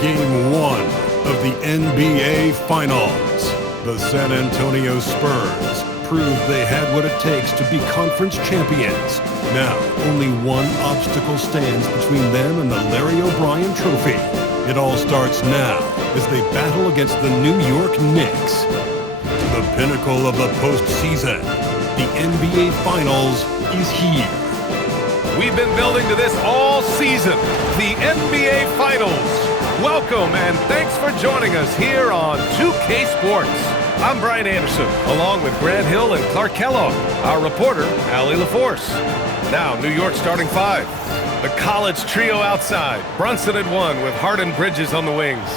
Game 1 of the NBA Finals. The San Antonio Spurs proved they had what it takes to be conference champions. Now, only one obstacle stands between them and the Larry O'Brien Trophy. It all starts now as they battle against the New York Knicks. The pinnacle of the postseason, the NBA Finals, is here. We've been building to this all season, the NBA Finals. Welcome and thanks for joining us here on 2K Sports. I'm Brian Anderson, along with Grant Hill and Clark Kellogg, our reporter, Allie LaForce. Now, New York starting five. The college trio outside. Brunson at one with Hart and Bridges on the wings.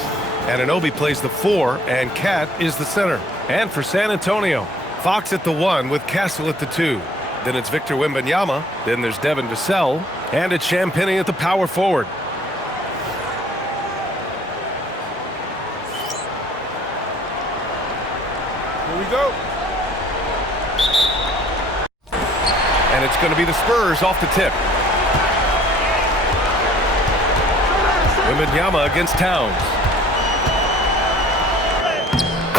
Anunoby plays the 4 and Cat is the center. And for San Antonio, Fox at the 1 with Castle at the 2. Then it's Victor Wembanyama. Then there's Devin Vassell. And it's Champagnie at the power forward. Here we go. And it's going to be the Spurs off the tip. Wembanyama against Towns.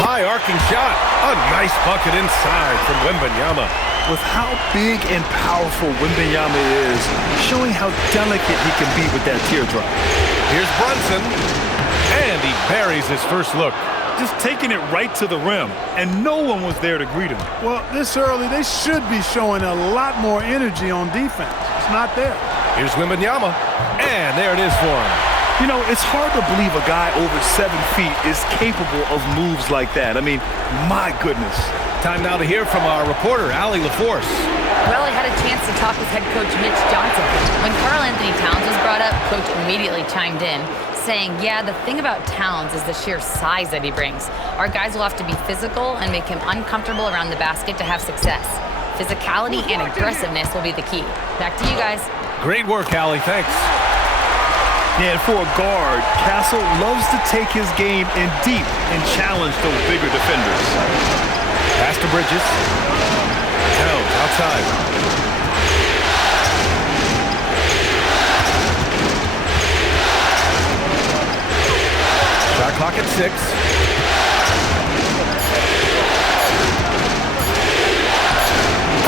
High arcing shot. A nice bucket inside from Wembanyama. With how big and powerful Wembanyama is, showing how delicate he can be with that teardrop. Here's Brunson. And he buries his first look. Just taking it right to the rim, and no one was there to greet him. Well, this early, they should be showing a lot more energy on defense. It's not there. Here's Wembanyama. And there it is for him. You know, it's hard to believe a guy over 7 feet is capable of moves like that. I mean, my goodness. Time now to hear from our reporter, Allie LaForce. Well, I had a chance to talk with head coach Mitch Johnson. When Karl Anthony Towns was brought up, Coach immediately chimed in, saying, yeah, the thing about Towns is the sheer size that he brings. Our guys will have to be physical and make him uncomfortable around the basket to have success. Physicality and aggressiveness will be the key. Back to you guys. Great work, Allie. Thanks. Yeah, and for a guard, Castle loves to take his game in deep and challenge those bigger defenders. Pass to Bridges. Towns outside. Shot clock at 6.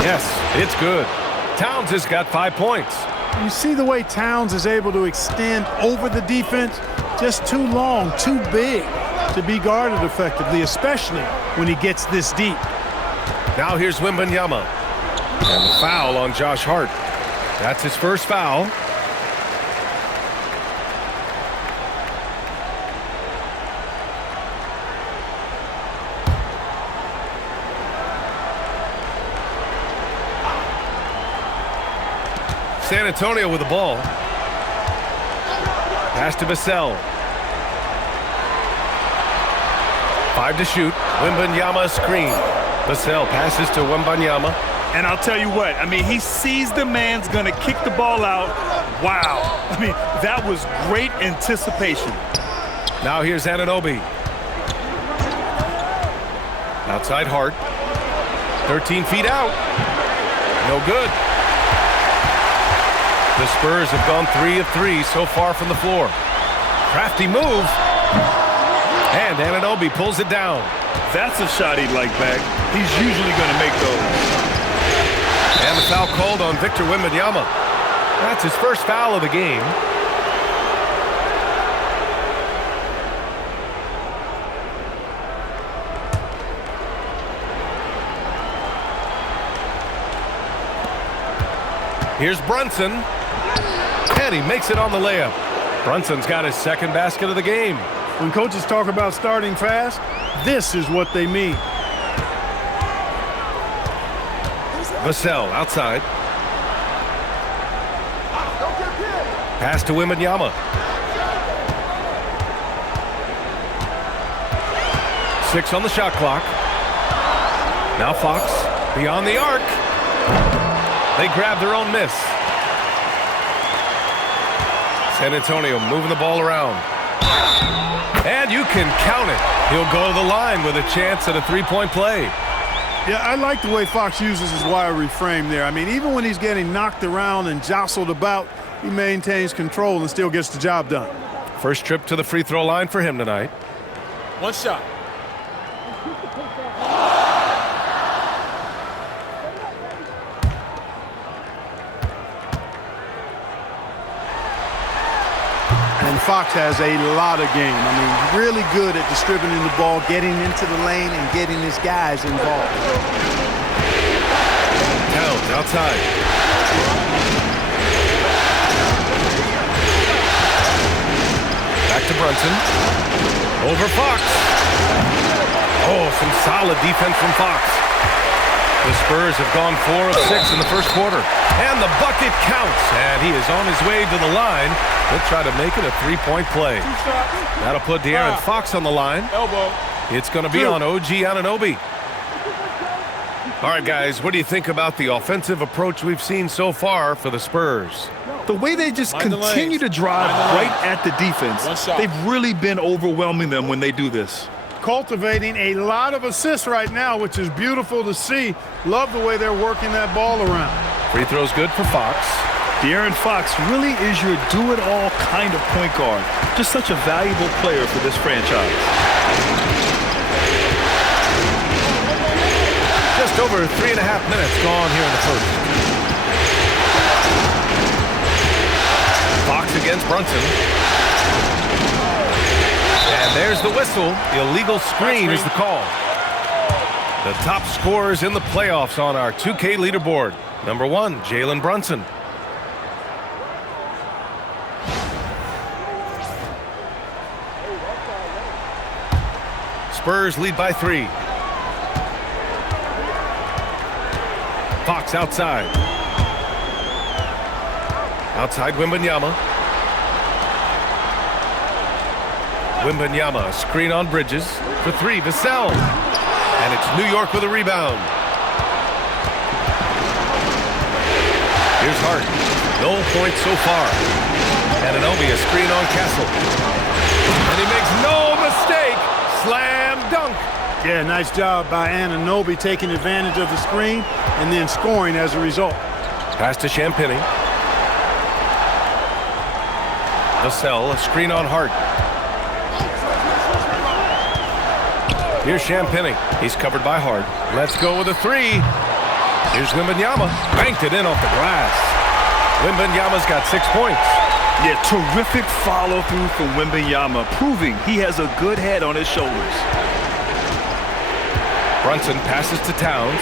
Yes, it's good. Towns has got 5 points. You see the way Towns is able to extend over the defense? Just too long, too big to be guarded effectively, especially when he gets this deep. Now here's Wembanyama. And the foul on Josh Hart. That's his first foul. San Antonio with the ball. Pass to Vassell. 5 to shoot. Wembanyama screen. Vassell passes to Wembanyama. And I'll tell you what, I mean, he sees the man's going to kick the ball out. Wow. I mean, that was great anticipation. Now here's Anunoby. Outside Hart. 13 feet out. No good. The Spurs have gone 3 of 3 so far from the floor. Crafty move. And Anunoby pulls it down. That's a shot he'd like back. He's usually going to make those. And the foul called on Victor Wembanyama. That's his first foul of the game. Here's Brunson. And he makes it on the layup. Brunson's got his second basket of the game. When coaches talk about starting fast, this is what they mean. Vassell outside. Pass to Wembanyama. 6 on the shot clock. Now Fox beyond the arc. They grab their own miss. San Antonio moving the ball around. And you can count it. He'll go to the line with a chance at a three-point play. Yeah, I like the way Fox uses his wiry frame there. I mean, even when he's getting knocked around and jostled about, he maintains control and still gets the job done. First trip to the free throw line for him tonight. One shot. And Fox has a lot of game. I mean, really good at distributing the ball, getting into the lane, and getting his guys involved. Towns outside. Back to Brunson. Over Fox. Oh, some solid defense from Fox. The Spurs have gone 4 of 6 in the first quarter. And the bucket counts. And he is on his way to the line. He'll try to make it a three-point play. That'll put De'Aaron Fox on the line. Elbow. It's going to be on OG Anunoby. All right, guys, what do you think about the offensive approach we've seen so far for the Spurs? The way they just continue to drive right at the defense, they've really been overwhelming them when they do this. Cultivating a lot of assists right now, which is beautiful to see. Love the way they're working that ball around. Free throw's good for Fox. De'Aaron Fox really is your do-it-all kind of point guard. Just such a valuable player for this franchise. Just over 3.5 minutes gone here in the first. Fox against Brunson. And there's the whistle. Illegal screen is the call. The top scorers in the playoffs on our 2K leaderboard. Number 1, Jalen Brunson. Spurs lead by 3. Fox outside. Outside Wembanyama. Wembanyama, screen on Bridges. For 3, Vassell. And it's New York with a rebound. Here's Hart. No points so far. Anunoby, a screen on Castle. And he makes no mistake. Slam dunk. Yeah, nice job by Anunoby taking advantage of the screen and then scoring as a result. Pass to Champagny. Vassell, a screen on Hart. Here's Champagny. He's covered by Hart. Let's go with a 3. Here's Wembanyama. Banked it in off the glass. Wembanyama's got 6 points. Yeah, terrific follow-through from Wembanyama, proving he has a good head on his shoulders. Brunson passes to Towns.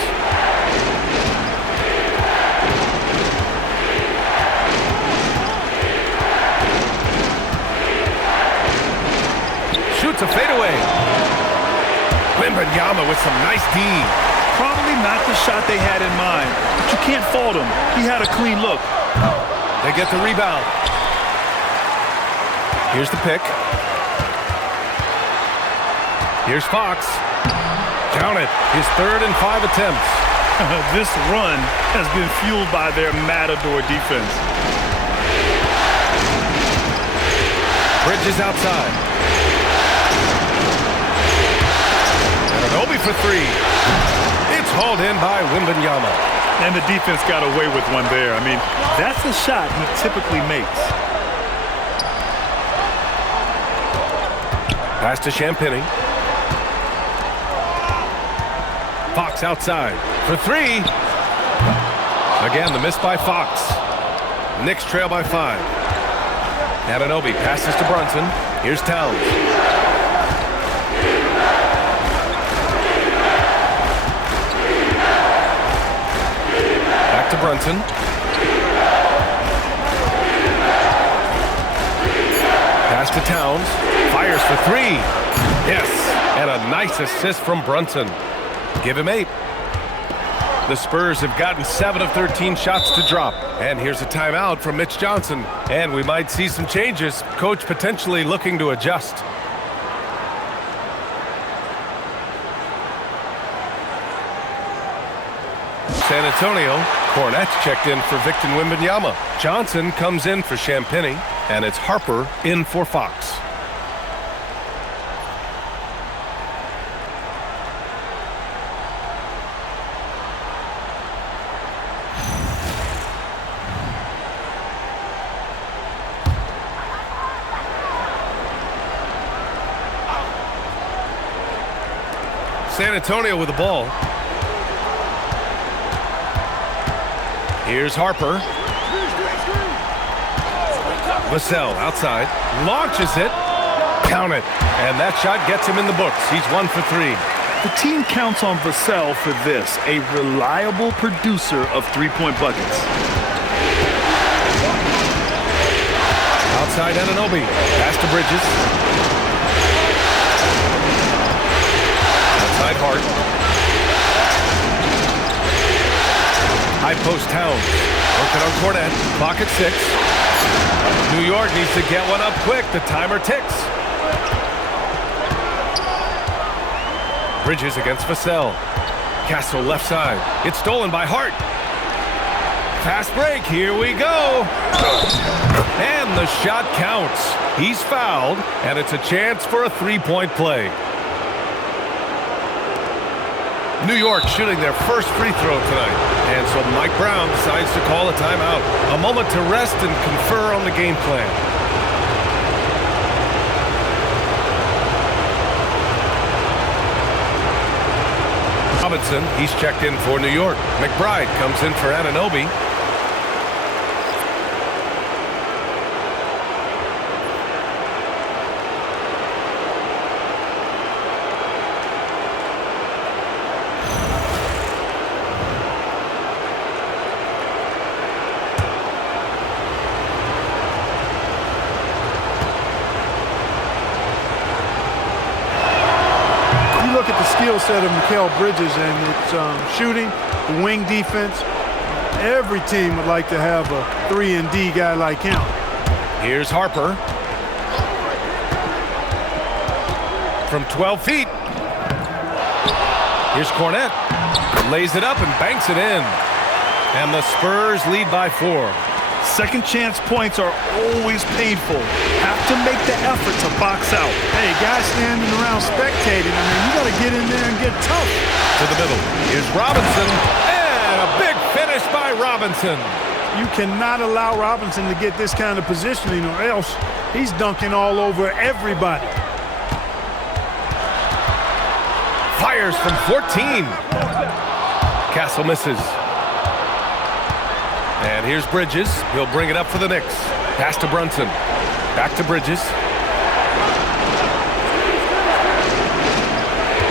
Shoots a fadeaway. Wembanyama with some nice D. Probably not the shot they had in mind, but you can't fault him. He had a clean look. They get the rebound. Here's the pick. Here's Fox. Count it. His 3rd and 5 attempts. This run has been fueled by their Matador defense. Bridges outside. Anunoby for 3. It's hauled in by Wembanyama. And the defense got away with one there. I mean, that's the shot he typically makes. Pass to Champagny. Fox outside for 3. Again, the miss by Fox. Knicks trail by 5. Anunoby passes to Brunson. Here's Towns. Back to Brunson. Pass to Towns. Fires for 3. Yes, and a nice assist from Brunson. Give him 8. The Spurs have gotten 7 of 13 shots to drop. And here's a timeout from Mitch Johnson. And we might see some changes. Coach potentially looking to adjust. San Antonio, Cornette's checked in for Victor Wembanyama. Johnson comes in for Champagny. And it's Harper in for Fox. San Antonio with the ball. Here's Harper. Vassell outside. Launches it. Count it. And that shot gets him in the books. He's 1 for 3. The team counts on Vassell for this, a reliable producer of three-point buckets. Outside Anunoby. Pass to Bridges. Outside Hart. High post Towns. Working on Cornette. Clock at 6. New York needs to get one up quick. The timer ticks. Bridges against Vassell. Castle left side. It's stolen by Hart. Fast break. Here we go. And the shot counts. He's fouled, and it's a chance for a three-point play. New York shooting their first free throw tonight. And so Mike Brown decides to call a timeout. A moment to rest and confer on the game plan. Robinson, he's checked in for New York. McBride comes in for Anunoby. Skill set of Mikal Bridges, and it's shooting, the wing defense. Every team would like to have a 3-and-D guy like him. Here's Harper. From 12 feet. Here's Cornette. Lays it up and banks it in. And the Spurs lead by 4. Second chance points are always painful. Have to make the effort to box out. Hey, guys standing around spectating, I mean, you got to get in there and get tough. To the middle. Here's Robinson. And a big finish by Robinson. You cannot allow Robinson to get this kind of positioning, or else he's dunking all over everybody. Fires from 14. Castle misses. And here's Bridges. He'll bring it up for the Knicks. Pass to Brunson. Back to Bridges.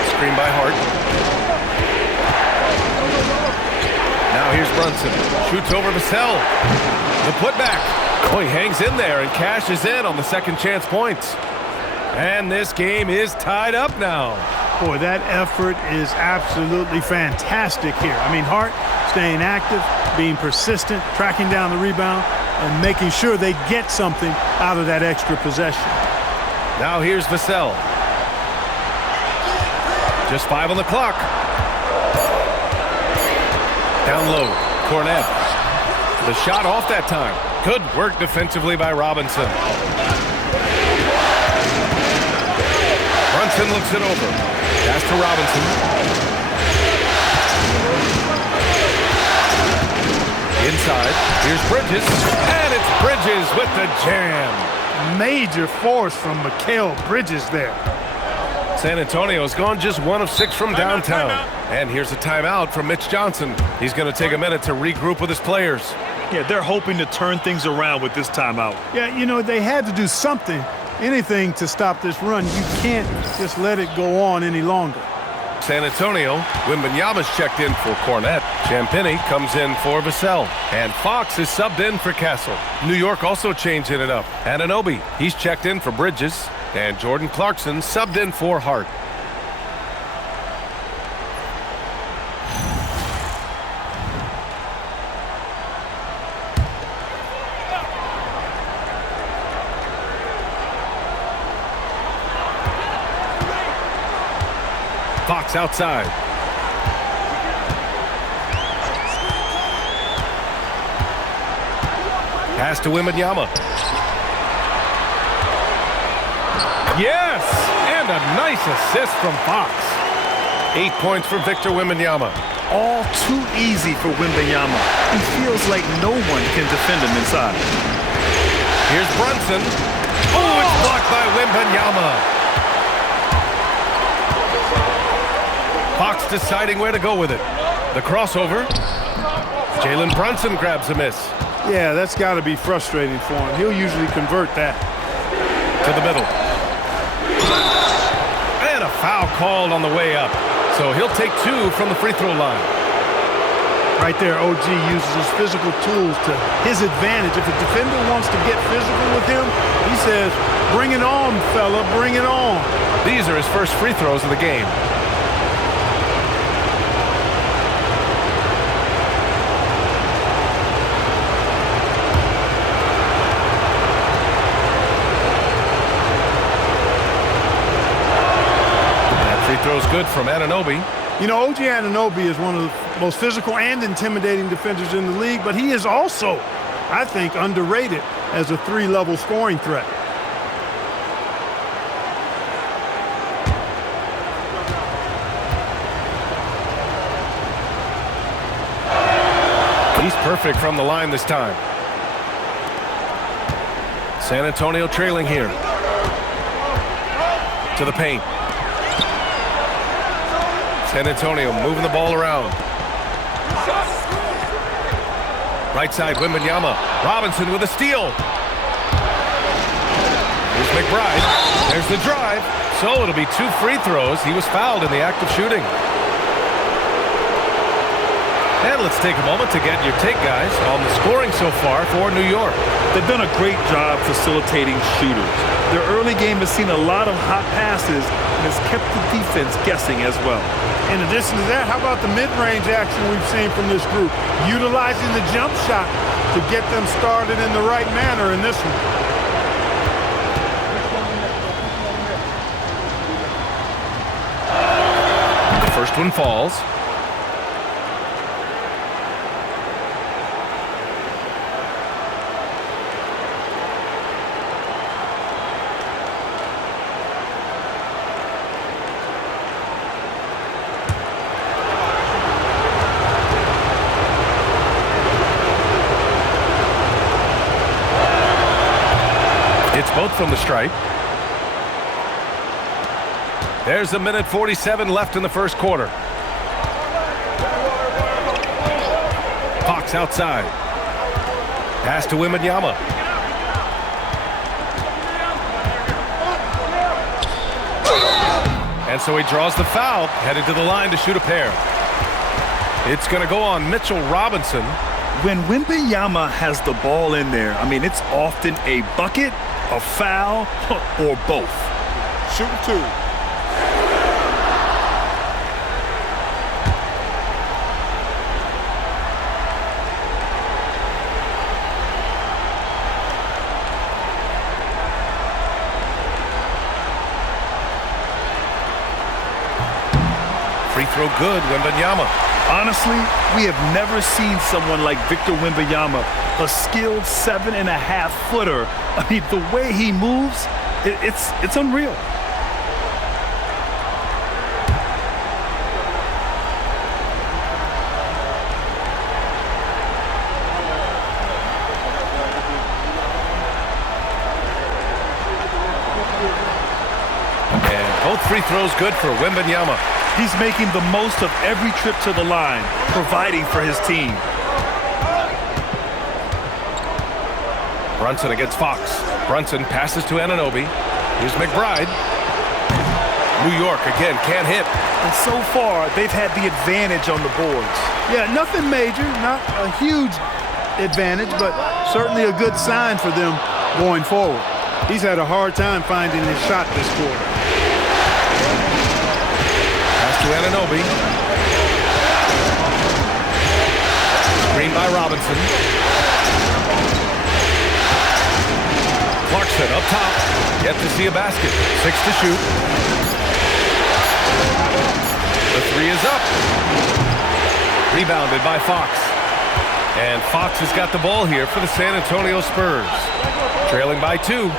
Screen by Hart. Now here's Brunson. Shoots over Vassell. The putback. Oh, he hangs in there and cashes in on the second chance points. And this game is tied up now. Boy, that effort is absolutely fantastic here. I mean, Hart staying active, being persistent, tracking down the rebound, and making sure they get something out of that extra possession. Now here's Vassell. Just 5 on the clock. Down low, Cornette. The shot off that time. Good work defensively by Robinson. Brunson looks it over. Pass to Robinson. Inside, here's Bridges, and it's Bridges with the jam. Major force from Mikal Bridges there. San Antonio's gone just 1 of 6 from downtown. And here's a timeout from Mitch Johnson. He's going to take a minute to regroup with his players. Yeah, they're hoping to turn things around with this timeout. Yeah, you know, they had to do something, anything to stop this run. You can't just let it go on any longer. San Antonio, Wembanyama's checked in for Cornette. Champagnie comes in for Vassell. And Fox is subbed in for Castle. New York also changing it up. Anunoby, he's checked in for Bridges. And Jordan Clarkson subbed in for Hart. Fox outside. Pass to Wembanyama. Yes! And a nice assist from Fox. 8 points for Victor Wembanyama. All too easy for Wembanyama. He feels like no one can defend him inside. Here's Brunson. Oh, it's blocked by Wembanyama. Fox deciding where to go with it. The crossover. Jalen Brunson grabs a miss. Yeah, that's got to be frustrating for him. He'll usually convert that. To the middle. And a foul called on the way up. So he'll take 2 from the free throw line. Right there, OG uses his physical tools to his advantage. If a defender wants to get physical with him, he says, bring it on, fella, bring it on. These are his first free throws of the game. That free throw's good from Anunoby. You know, OG Anunoby is one of the most physical and intimidating defenders in the league, but he is also, I think, underrated as a 3-level scoring threat. He's perfect from the line this time. San Antonio trailing here. To the paint. San Antonio moving the ball around. Right side, Wembanyama. Robinson with a steal. Here's McBride. There's the drive. So it'll be 2 free throws. He was fouled in the act of shooting. And let's take a moment to get your take, guys, on the scoring so far for New York. They've done a great job facilitating shooters. Their early game has seen a lot of hot passes and has kept the defense guessing as well. In addition to that, how about the mid-range action we've seen from this group? Utilizing the jump shot to get them started in the right manner in this one. The first one falls. Both from the stripe. There's 1:47 left in the first quarter. Fox outside. Pass to Wembanyama. And so he draws the foul, headed to the line to shoot a pair. It's going to go on Mitchell Robinson. When Wembanyama has the ball in there, I mean, it's often a bucket, a foul, or both. Shooting 2. Free throw good, Wembanyama. Honestly, we have never seen someone like Victor Wembanyama, a skilled 7.5-footer. I mean, the way he moves, it's unreal. And both free throws good for Wembanyama. He's making the most of every trip to the line, providing for his team. Brunson against Fox. Brunson passes to Anunoby. Here's McBride. New York again can't hit. And so far, they've had the advantage on the boards. Yeah, nothing major, not a huge advantage, but certainly a good sign for them going forward. He's had a hard time finding his shot this quarter. To Anunoby. Screen by Robinson. Clarkson up top. Yet to see a basket. 6 to shoot. The 3 is up. Rebounded by Fox. And Fox has got the ball here for the San Antonio Spurs. Trailing by 2.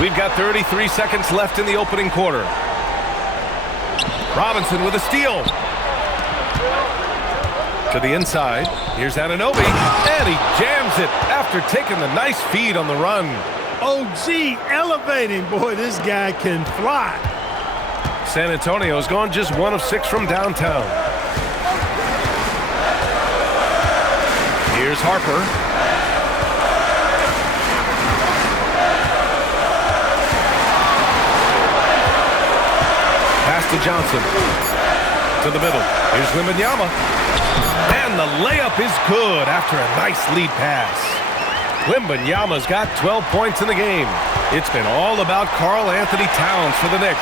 We've got 33 seconds left in the opening quarter. Robinson with a steal. To the inside. Here's Anunoby. And he jams it after taking the nice feed on the run. OG elevating. Boy, this guy can fly. San Antonio's gone just 1 of 6 from downtown. Here's Harper. Pass to Johnson. To the middle. Here's Wembanyama. And the layup is good after a nice lead pass. Wembanyama's got 12 points in the game. It's been all about Karl Anthony Towns for the Knicks.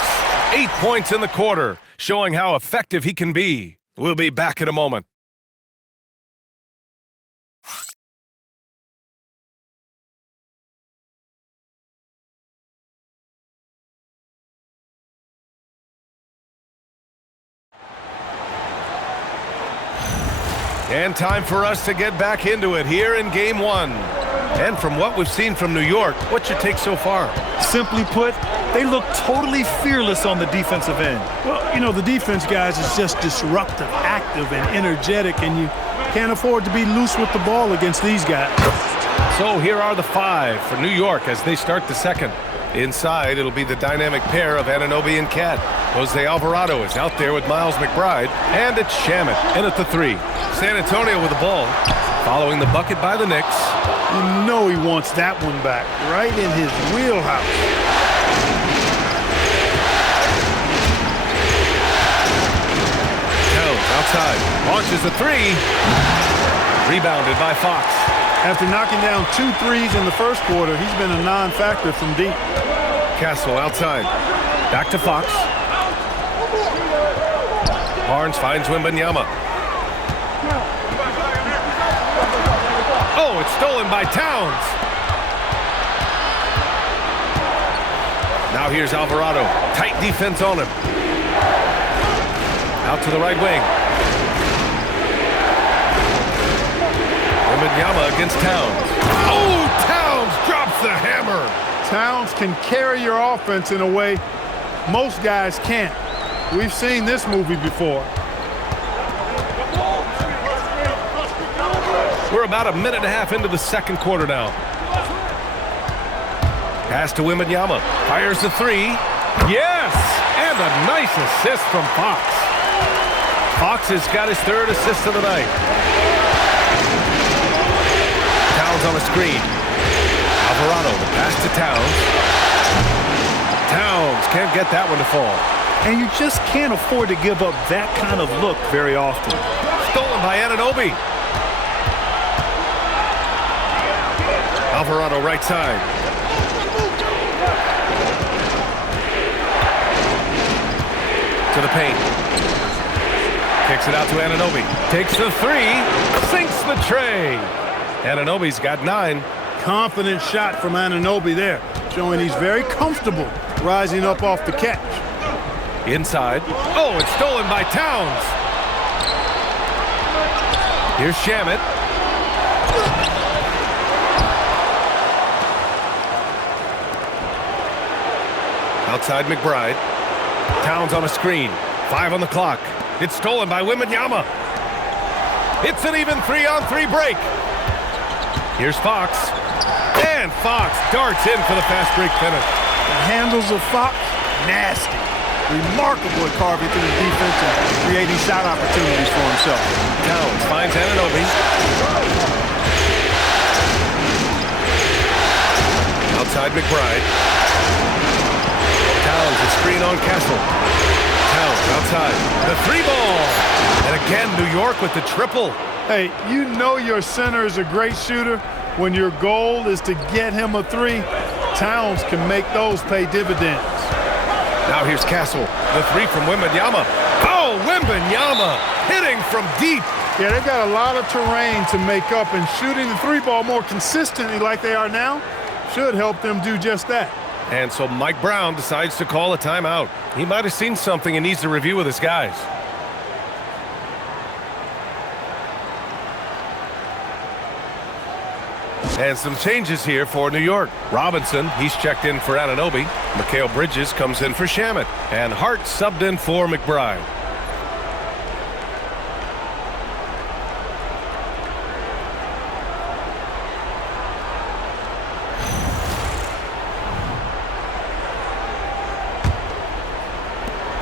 8 points in the quarter, showing how effective he can be. We'll be back in a moment. And time for us to get back into it here in Game 1. And from what we've seen from New York, what's your take so far? Simply put, they look totally fearless on the defensive end. Well, you know, the defense, guys, is just disruptive, active, and energetic, and you can't afford to be loose with the ball against these guys. So here are the 5 for New York as they start the second. Inside, it'll be the dynamic pair of Anunoby and Cat. Jose Alvarado is out there with Miles McBride, and it's Shamet in at the 3. San Antonio with the ball, following the bucket by the Knicks. You know he wants that one back, right in his wheelhouse. Towns outside, launches a 3. Rebounded by Fox. After knocking down 2 threes in the first quarter, he's been a non-factor from deep. Castle outside. Back to Fox. Barnes finds Wembanyama. Oh, it's stolen by Towns. Now here's Alvarado. Tight defense on him. Out to the right wing. Wembanyama against Towns. Oh, Towns drops the hammer. Towns can carry your offense in a way most guys can't. We've seen this movie before. We're about a minute and a half into the second quarter now. Pass to Wembanyama. Fires the 3. Yes! And a nice assist from Fox. Fox has got his 3rd assist of the night. Towns on a screen. Alvarado, the pass to Towns. Towns can't get that one to fall. And you just can't afford to give up that kind of look very often. Stolen by Anunoby. Alvarado right side. To the paint. Kicks it out to Anunoby. Takes the 3. Sinks the tray. Anunoby's got 9. Confident shot from Anunoby there, showing he's very comfortable rising up off the catch. Inside. Oh, it's stolen by Towns. Here's Shamet. Outside McBride. Towns on a screen. 5 on the clock. It's stolen by Wembanyama. It's an even 3-on-3 break. Here's Fox. And Fox darts in for the fast break finish. The handles of Fox, nasty. Remarkable at carving through the defense and creating shot opportunities for himself. Towns finds Anunoby. Outside McBride. Towns, a screen on Castle. Towns outside. The 3 ball. And again, New York with the triple. Hey, you know your center is a great shooter when your goal is to get him a 3. Towns can make those pay dividends. Now here's Castle. The 3 from Wembanyama. Oh, Wembanyama hitting from deep. Yeah, they've got a lot of terrain to make up, and shooting the 3 ball more consistently like they are now should help them do just that. And so Mike Brown decides to call a timeout. He might have seen something and needs to review with his guys. And some changes here for New York. Robinson, he's checked in for Anunoby. Mikal Bridges comes in for Shamet. And Hart subbed in for McBride.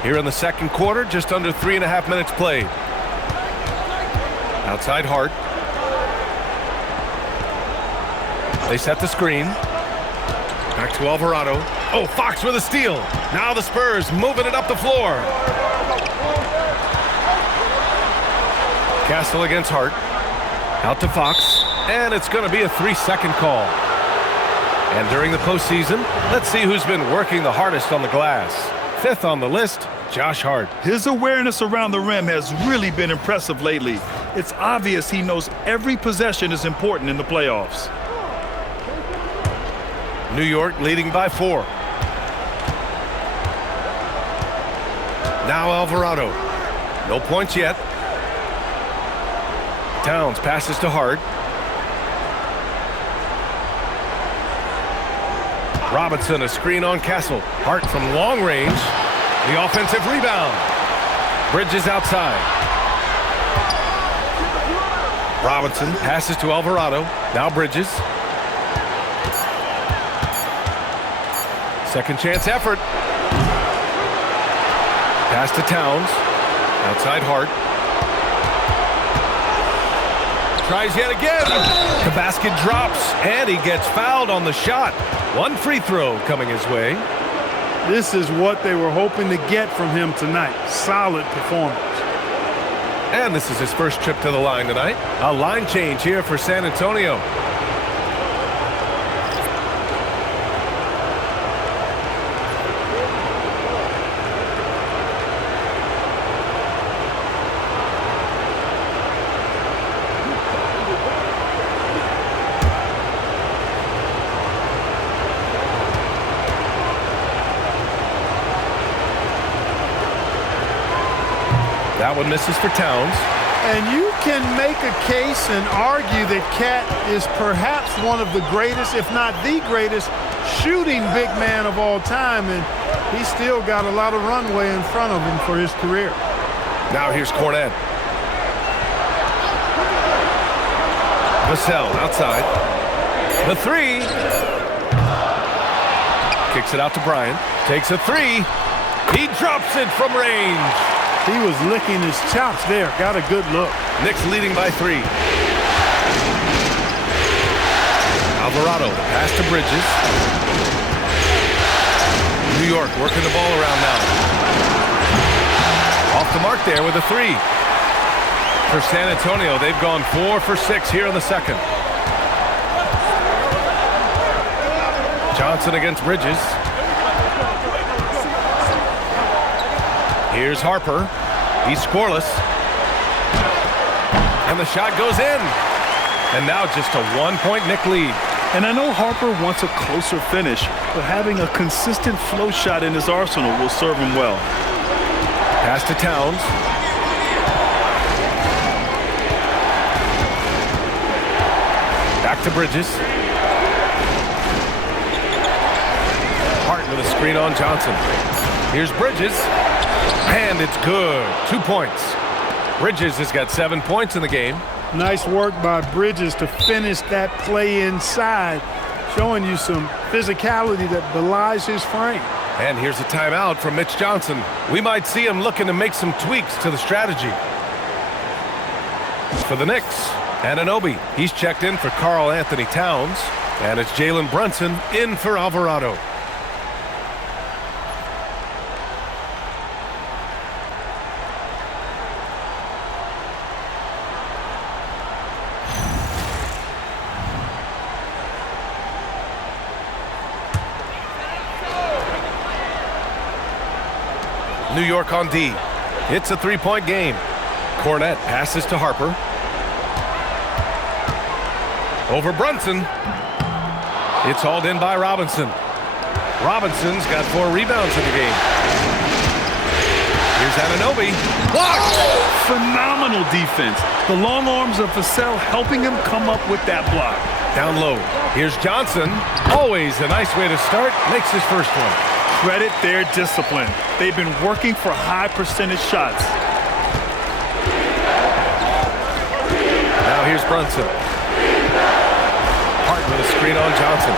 Here in the second quarter, just under 3.5 minutes played. Outside Hart. They set the screen. Back to Alvarado. Oh, Fox with a steal. Now the Spurs moving it up the floor. Castle against Hart. Out to Fox. And it's going to be a 3-second call. And during the postseason, let's see who's been working the hardest on the glass. 5th on the list, Josh Hart. His awareness around the rim has really been impressive lately. It's obvious he knows every possession is important in the playoffs. New York leading by 4. Now Alvarado. No points yet. Towns passes to Hart. Robinson, a screen on Castle. Hart from long range. The offensive rebound. Bridges outside. Robinson passes to Alvarado. Now Bridges. Second chance effort. Pass to Towns. Outside Hart. Tries yet again. The basket drops, and he gets fouled on the shot. One free throw coming his way. This is what they were hoping to get from him tonight. Solid performance. And this is his first trip to the line tonight. A line change here for San Antonio. That one misses for Towns. And you can make a case and argue that Cat is perhaps one of the greatest, if not the greatest, shooting big man of all time, and he's still got a lot of runway in front of him for his career. Now here's Cornet. Vassell outside. The 3. Kicks it out to Bryant. Takes a 3. He drops it from range. He was licking his chops there. Got a good look. Knicks leading by 3. Alvarado, pass to Bridges. New York working the ball around now. Off the mark there with a 3. For San Antonio, they've gone 4 for 6 here in the second. Johnson against Bridges. Here's Harper. He's scoreless. And the shot goes in. And now just a 1-point Knick lead. And I know Harper wants a closer finish, but having a consistent flow shot in his arsenal will serve him well. Pass to Towns. Back to Bridges. Hart with a screen on Johnson. Here's Bridges. And it's good. 2 points. Bridges has got 7 points in the game. Nice work by Bridges to finish that play inside, showing you some physicality that belies his frame. And here's a timeout from Mitch Johnson. We might see him looking to make some tweaks to the strategy. For the Knicks, Anunoby. He's checked in for Karl Anthony Towns. And it's Jalen Brunson in for Alvarado. New York on D. It's a 3-point game. Cornet passes to Harper. Over Brunson. It's hauled in by Robinson. Robinson's got 4 rebounds in the game. Here's Anunoby. Blocked! Phenomenal defense. The long arms of Vassell helping him come up with that block. Down low. Here's Johnson. Always a nice way to start. Makes his first one. Credit their discipline. They've been working for high percentage shots. Now here's Brunson. Hart with a screen on Johnson.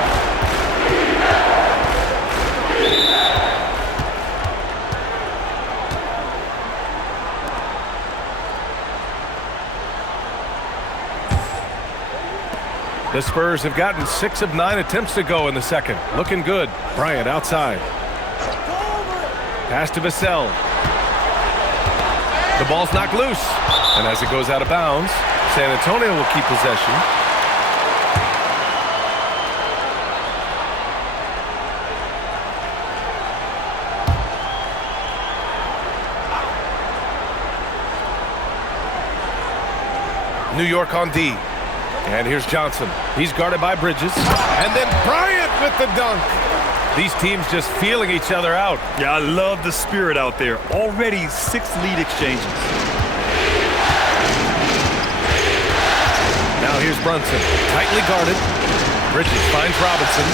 The Spurs have gotten 6 of 9 attempts to go in the second. Looking good. Bryant outside. Pass to Vassell. The ball's knocked loose. And as it goes out of bounds, San Antonio will keep possession. New York on D. And here's Johnson. He's guarded by Bridges. And then Bryant with the dunk. These teams just feeling each other out. Yeah, I love the spirit out there. Already 6 lead exchanges. Now here's Brunson. Tightly guarded. Bridges finds Robinson.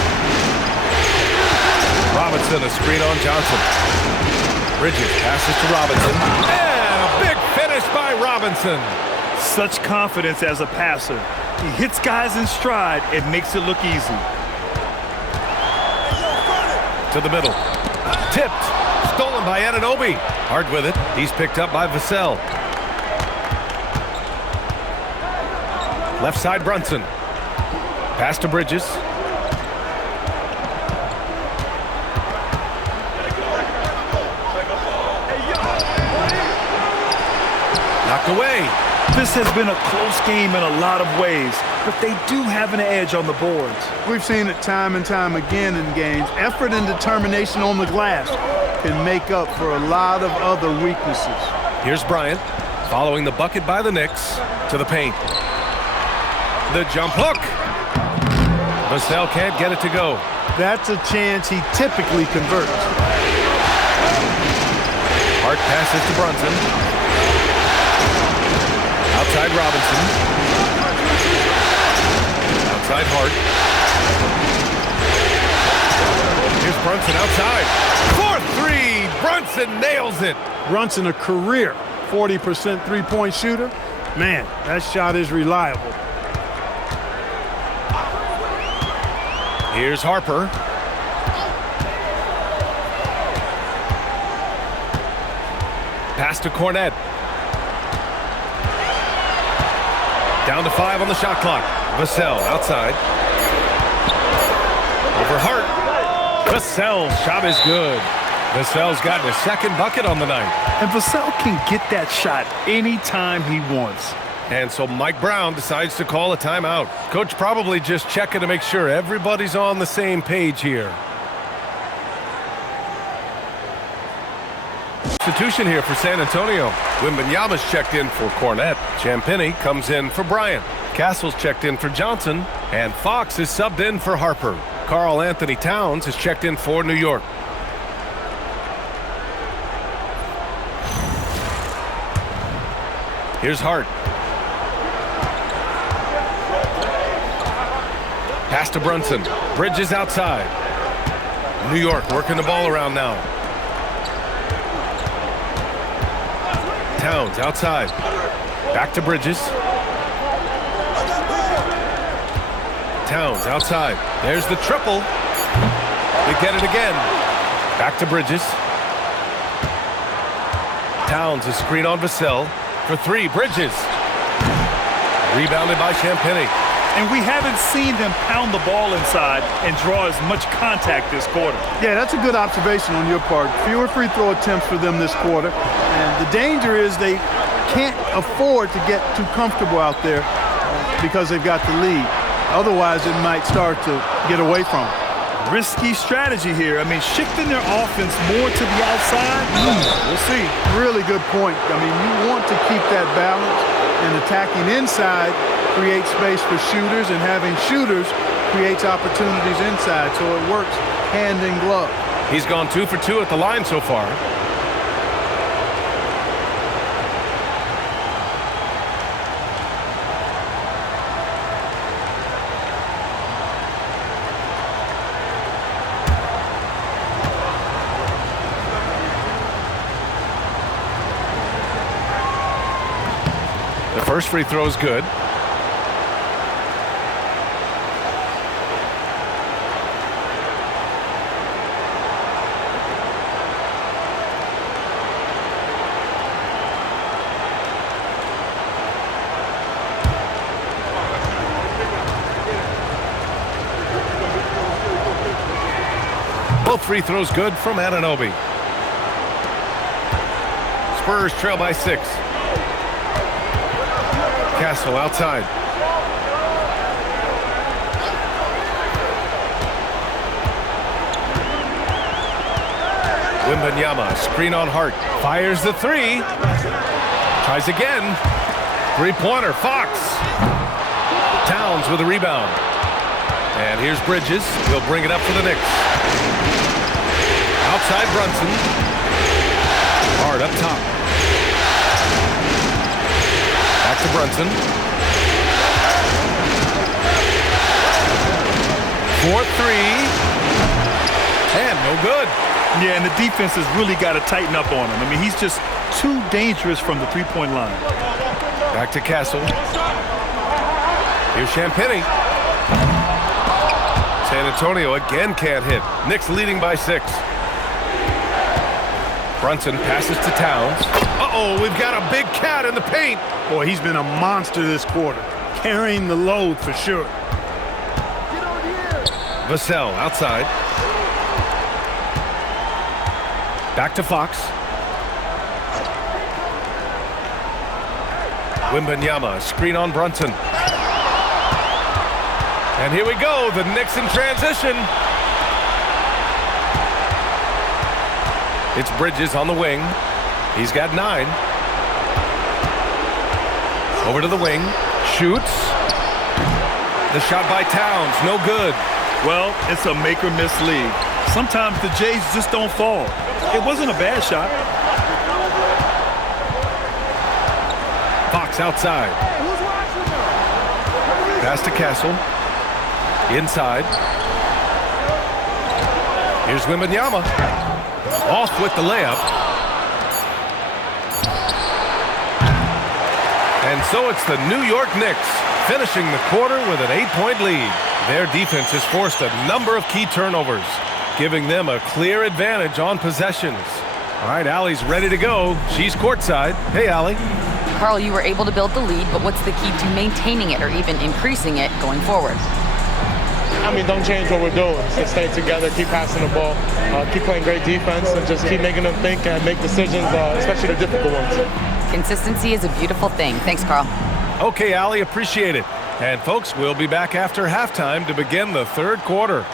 Robinson, a screen on Johnson. Bridges passes to Robinson. And a big finish by Robinson. Such confidence as a passer. He hits guys in stride and makes it look easy. To the middle. Tipped. Stolen by Anunoby. Hard with it. He's picked up by Vassell. Left side Brunson. Pass to Bridges. Knocked away. This has been a close game in a lot of ways, but they do have an edge on the boards. We've seen it time and time again in games. Effort and determination on the glass can make up for a lot of other weaknesses. Here's Bryant, following the bucket by the Knicks to the paint. The jump hook. Vassell can't get it to go. That's a chance he typically converts. Hart passes to Brunson. Outside Robinson. Outside Hart. Here's Brunson outside. 4-3. Brunson nails it. Brunson, a career 40% three-point shooter. Man, that shot is reliable. Here's Harper. Pass to Cornette. Down to 5 on the shot clock. Vassell outside. Over Hart. Vassell's shot is good. Vassell's gotten his second bucket on the night. And Vassell can get that shot anytime he wants. And so Mike Brown decides to call a timeout. Coach probably just checking to make sure everybody's on the same page here. Substitution here for San Antonio. Wembanyama's checked in for Cornette. Champagnie comes in for Bryant. Castle's checked in for Johnson. And Fox is subbed in for Harper. Karl Anthony Towns is checked in for New York. Here's Hart. Pass to Brunson. Bridges outside. New York working the ball around now. Towns outside. Back to Bridges. Towns outside. There's the triple. They get it again. Back to Bridges. Towns, a screen on Vassell. For 3, Bridges. Rebounded by Champagnie. And we haven't seen them pound the ball inside and draw as much contact this quarter. Yeah, that's a good observation on your part. Fewer free throw attempts for them this quarter. And the danger is they can't afford to get too comfortable out there because they've got the lead. Otherwise, it might start to get away from them. Risky strategy here. I mean, shifting their offense more to the outside. We'll see. Really good point. I mean, you want to keep that balance, and attacking inside creates space for shooters, and having shooters creates opportunities inside, so it works hand in glove. He's gone 2 for 2 at the line so far. The first free throw is good. Both free throws good from Anunoby. Spurs trail by 6. Castle outside. Wembanyama, screen on Hart. Fires the 3. Tries again. Three-pointer, Fox. Towns with a rebound. And here's Bridges. He'll bring it up for the Knicks. Outside Brunson. Hart up top. Back to Brunson. 4-3. And no good. Yeah, and the defense has really got to tighten up on him. I mean, he's just too dangerous from the three-point line. Back to Castle. Here's Champagnie. San Antonio again can't hit. Knicks leading by 6. Brunson passes to Towns. Uh-oh, we've got a big cat in the paint. Boy, he's been a monster this quarter, carrying the load for sure. Vassell outside. Back to Fox. Wembanyama, screen on Brunson. And here we go, the Knicks in transition. It's Bridges on the wing. He's got 9. Over to the wing. Shoots. The shot by Towns, no good. Well, it's a make-or-miss league. Sometimes the Jays just don't fall. It wasn't a bad shot. Fox outside. Pass to Castle. Inside. Here's Wembanyama. Off with the layup. And so it's the New York Knicks finishing the quarter with an 8-point lead. Their defense has forced a number of key turnovers, giving them a clear advantage on possessions. All right, Allie's ready to go. She's courtside. Hey, Allie. Carl, you were able to build the lead, but what's the key to maintaining it or even increasing it going forward? I mean, don't change what we're doing. Just stay together, keep passing the ball, keep playing great defense, and just keep making them think and make decisions, especially the difficult ones. Consistency is a beautiful thing. Thanks, Carl. Okay, Allie, appreciate it. And folks, we'll be back after halftime to begin the third quarter.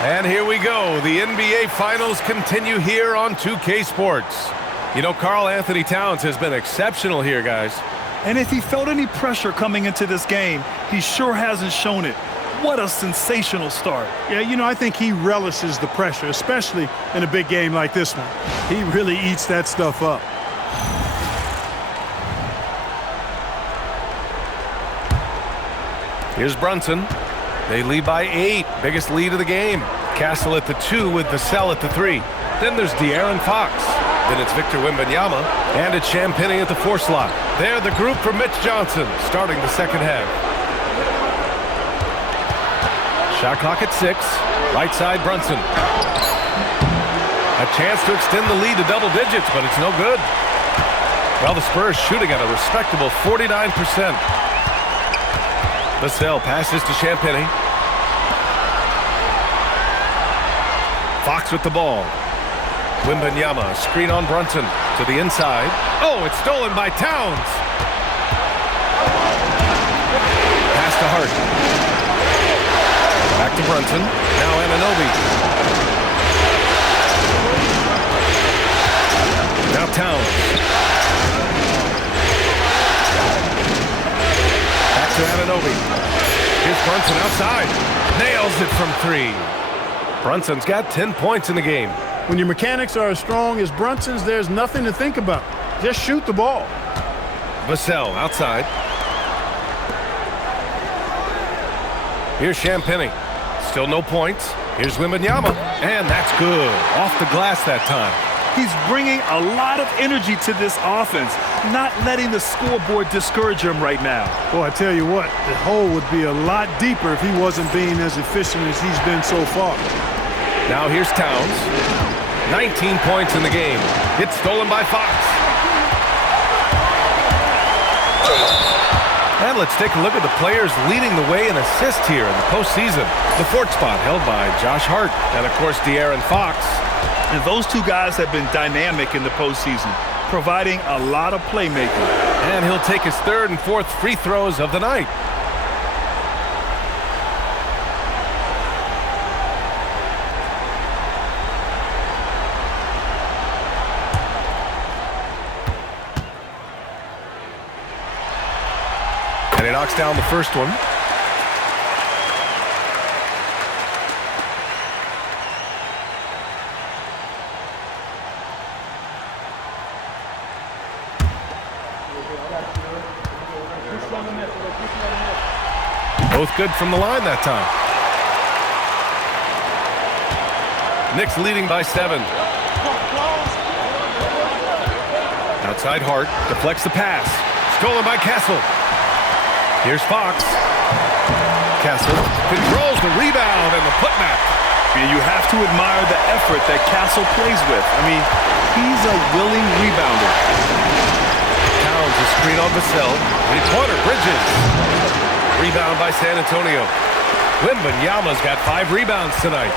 And here we go. The NBA Finals continue here on 2K Sports. You know, Karl Anthony Towns has been exceptional here, guys. And if he felt any pressure coming into this game, he sure hasn't shown it. What a sensational start. Yeah, you know, I think he relishes the pressure, especially in a big game like this one. He really eats that stuff up. Here's Brunson. They lead by 8. Biggest lead of the game. Castle at the 2 with Vassell at the 3. Then there's De'Aaron Fox. Then it's Victor Wembanyama. And it's Champagnie at the 4 slot. They're the group for Mitch Johnson starting the second half. Shot clock at 6. Right side Brunson. A chance to extend the lead to double digits, but it's no good. Well, the Spurs shooting at a respectable 49%. Vassell passes to Champagnie. Fox with the ball. Wembanyama, screen on Brunson to the inside. Oh, it's stolen by Towns. Pass to Hart. Back to Brunson. Now Anunoby. Now Towns. Back to Anunoby. Here's Brunson outside. Nails it from 3. Brunson's got 10 points in the game. When your mechanics are as strong as Brunson's, there's nothing to think about. Just shoot the ball. Vassell outside. Here's Champagnie. Still no points. Here's Wembanyama. And that's good. Off the glass that time. He's bringing a lot of energy to this offense, not letting the scoreboard discourage him right now. Boy, I tell you what, the hole would be a lot deeper if he wasn't being as efficient as he's been so far. Now here's Towns. 19 points in the game. It's stolen by Fox. And let's take a look at the players leading the way in assists here in the postseason. The fourth spot held by Josh Hart and, of course, De'Aaron Fox. And those two guys have been dynamic in the postseason, providing a lot of playmaking. And he'll take his third and fourth free throws of the night. And he knocks down the first one. Both good from the line that time. Knicks leading by 7. Outside Hart, deflects the pass. Stolen by Castle. Here's Fox. Castle controls the rebound and the putback. And you have to admire the effort that Castle plays with. I mean, he's a willing rebounder. Towns a screen on Vassell. Three-pointer, Bridges. Rebound by San Antonio. Wembanyama's got 5 rebounds tonight.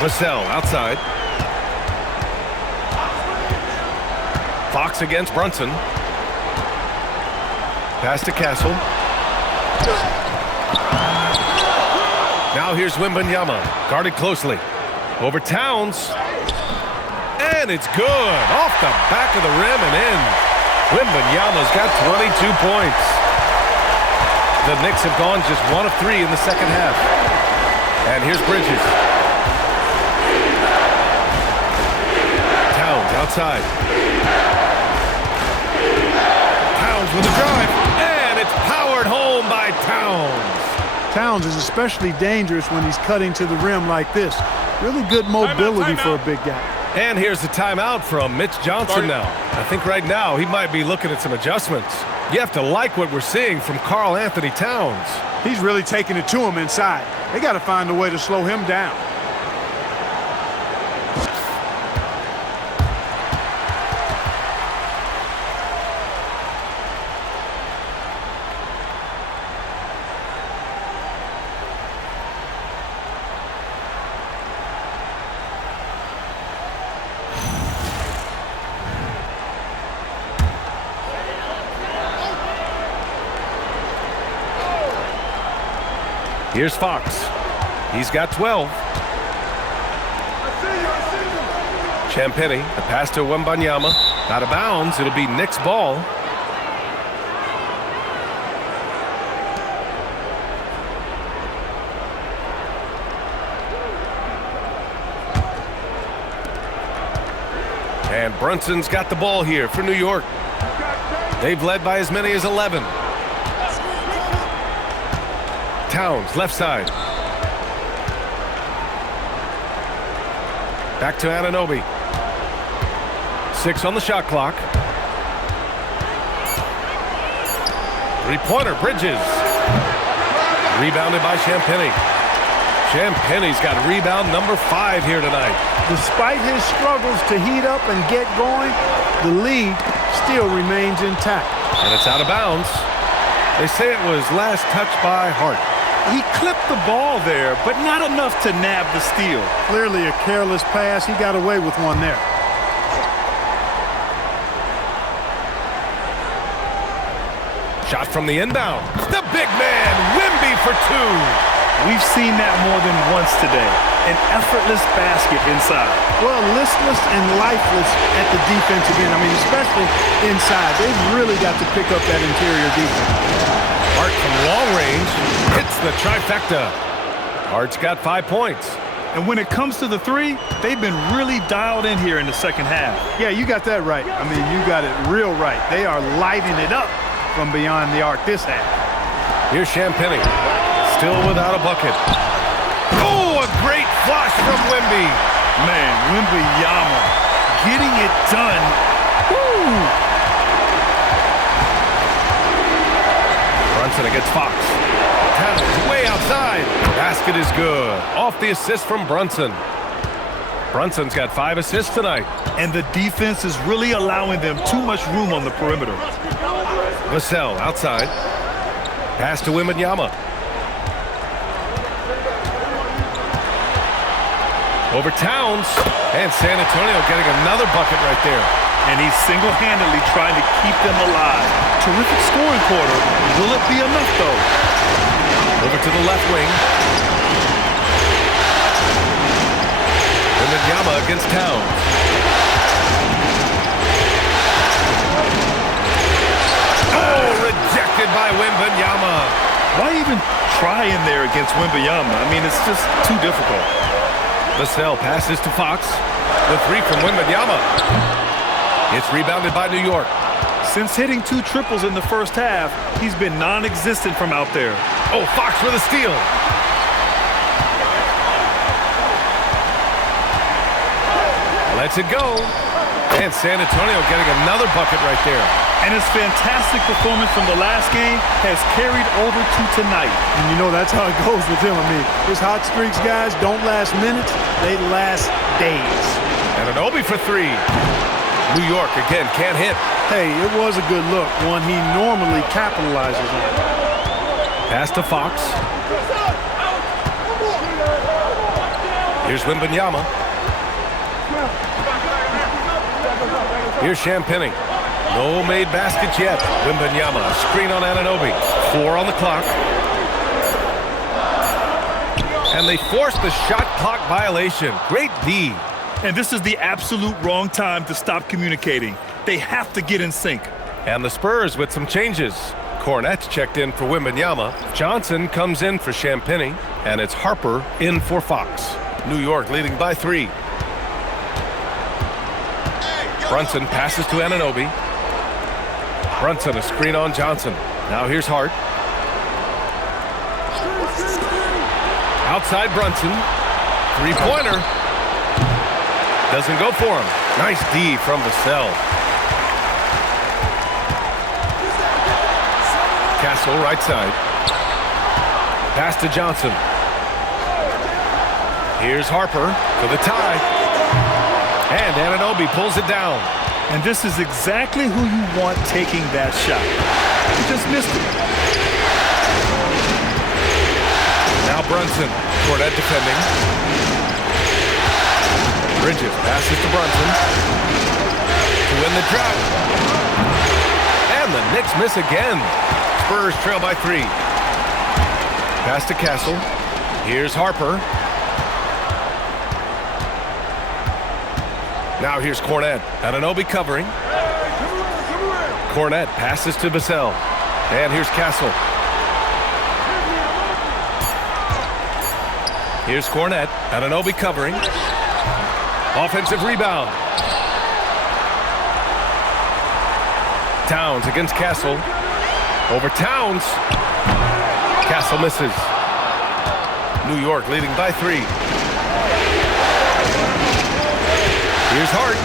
Vassell outside. Fox against Brunson. Pass to Castle. Now here's Wembanyama, guarded closely. Over Towns. And it's good. Off the back of the rim and in. Wembanyama's got 22 points. The Knicks have gone just 1 of 3 in the second half. And here's Bridges. Towns outside. Towns with a drive. And it's powered home by Towns. Towns is especially dangerous when he's cutting to the rim like this. Really good mobility for a big guy. And here's the timeout from Mitch Johnson now. I think right now he might be looking at some adjustments. You have to like what we're seeing from Karl Anthony Towns. He's really taking it to him inside. They got to find a way to slow him down. Here's Fox. He's got 12. Champagny, a pass to Wembanyama. Out of bounds, it'll be Knicks ball. And Brunson's got the ball here for New York. They've led by as many as 11. Towns, left side. Back to Anunoby. 6 on the shot clock. Three-pointer, Bridges. Rebounded by Champagny. Champagny's got rebound number 5 here tonight. Despite his struggles to heat up and get going, the lead still remains intact. And it's out of bounds. They say it was last touched by Hart. He clipped the ball there, but not enough to nab the steal. Clearly a careless pass. He got away with one there. Shot from the inbound. The big man, Wemby for 2. We've seen that more than once today. An effortless basket inside. Well, listless and lifeless at the defensive end. I mean, especially inside. They've really got to pick up that interior defense. Hart from long range hits the trifecta. Hart's got 5 points. And when it comes to the 3, they've been really dialed in here in the second half. Yeah, you got that right. I mean, you got it real right. They are lighting it up from beyond the arc this half. Here's Champagny. Still without a bucket. Oh, a great flush from Wemby. Man, Wembanyama getting it done. Woo! Brunson against Fox. Towns way outside. Basket is good. Off the assist from Brunson. Brunson's got 5 assists tonight. And the defense is really allowing them too much room on the perimeter. Vassell outside. Pass to Wembanyama. Over Towns. And San Antonio getting another bucket right there. And he's single-handedly trying to keep them alive. Terrific scoring quarter. Will it be enough, though? Over to the left wing. Wembanyama against Towns. Oh, rejected by Wembanyama. Why even try in there against Wembanyama? I mean, it's just too difficult. Vassell passes to Fox. The 3 from Wembanyama. It's rebounded by New York. Since hitting 2 triples in the first half, he's been non-existent from out there. Oh, Fox with a steal. Lets it go. And San Antonio getting another bucket right there. And his fantastic performance from the last game has carried over to tonight. And you know, that's how it goes with him. I mean, his hot streaks, guys, don't last minutes. They last days. And an Obi for 3. New York, again, can't hit. Hey, it was a good look, one he normally capitalizes on. Pass to Fox. Here's Wembanyama. Here's Champagny. No made baskets yet. Wembanyama, screen on Anunoby. 4 on the clock. And they forced the shot clock violation. Great D. And this is the absolute wrong time to stop communicating. They have to get in sync. And the Spurs with some changes. Cornette's checked in for Wembanyama. Johnson comes in for Champagny. And it's Harper in for Fox. New York leading by 3. Brunson passes to Anunoby. Brunson, a screen on Johnson. Now here's Hart. Outside Brunson. 3-pointer. Doesn't go for him. Nice D from Vassell. Castle right side. Pass to Johnson. Here's Harper for the tie. And Anunoby pulls it down. And this is exactly who you want taking that shot. He just missed it. Now Brunson. Cornette defending. Bridges passes to Brunson. To win the drought. And the Knicks miss again. Spurs trail by 3. Pass to Castle. Here's Harper. Now here's Cornette. Anunoby covering. Cornette passes to Vassell. And here's Castle. Here's Cornette. Anunoby covering. Offensive rebound. Towns against Castle. Over Towns. Castle misses. New York leading by 3. Here's Hart.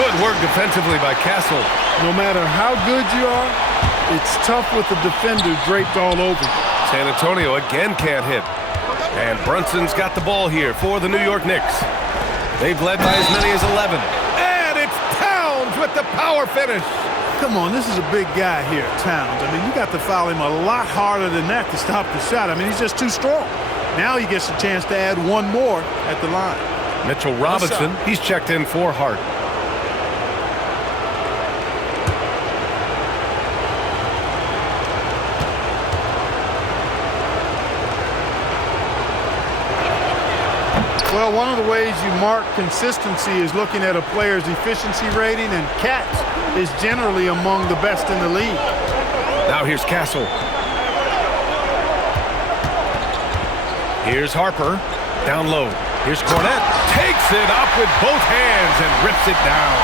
Good work defensively by Castle. No matter how good you are, it's tough with the defender draped all over. San Antonio again can't hit. And Brunson's got the ball here for the New York Knicks. They've led by as many as 11. And it's Towns with the power finish. Come on, this is a big guy here, Towns. I mean, you got to foul him a lot harder than that to stop the shot. I mean, he's just too strong. Now he gets a chance to add one more at the line. Mitchell Robinson, he's checked in for Hart. Well, one of the ways you mark consistency is looking at a player's efficiency rating, and Katz is generally among the best in the league. Now here's Castle. Here's Harper, down low. Here's Cornette, takes it up with both hands and rips it down.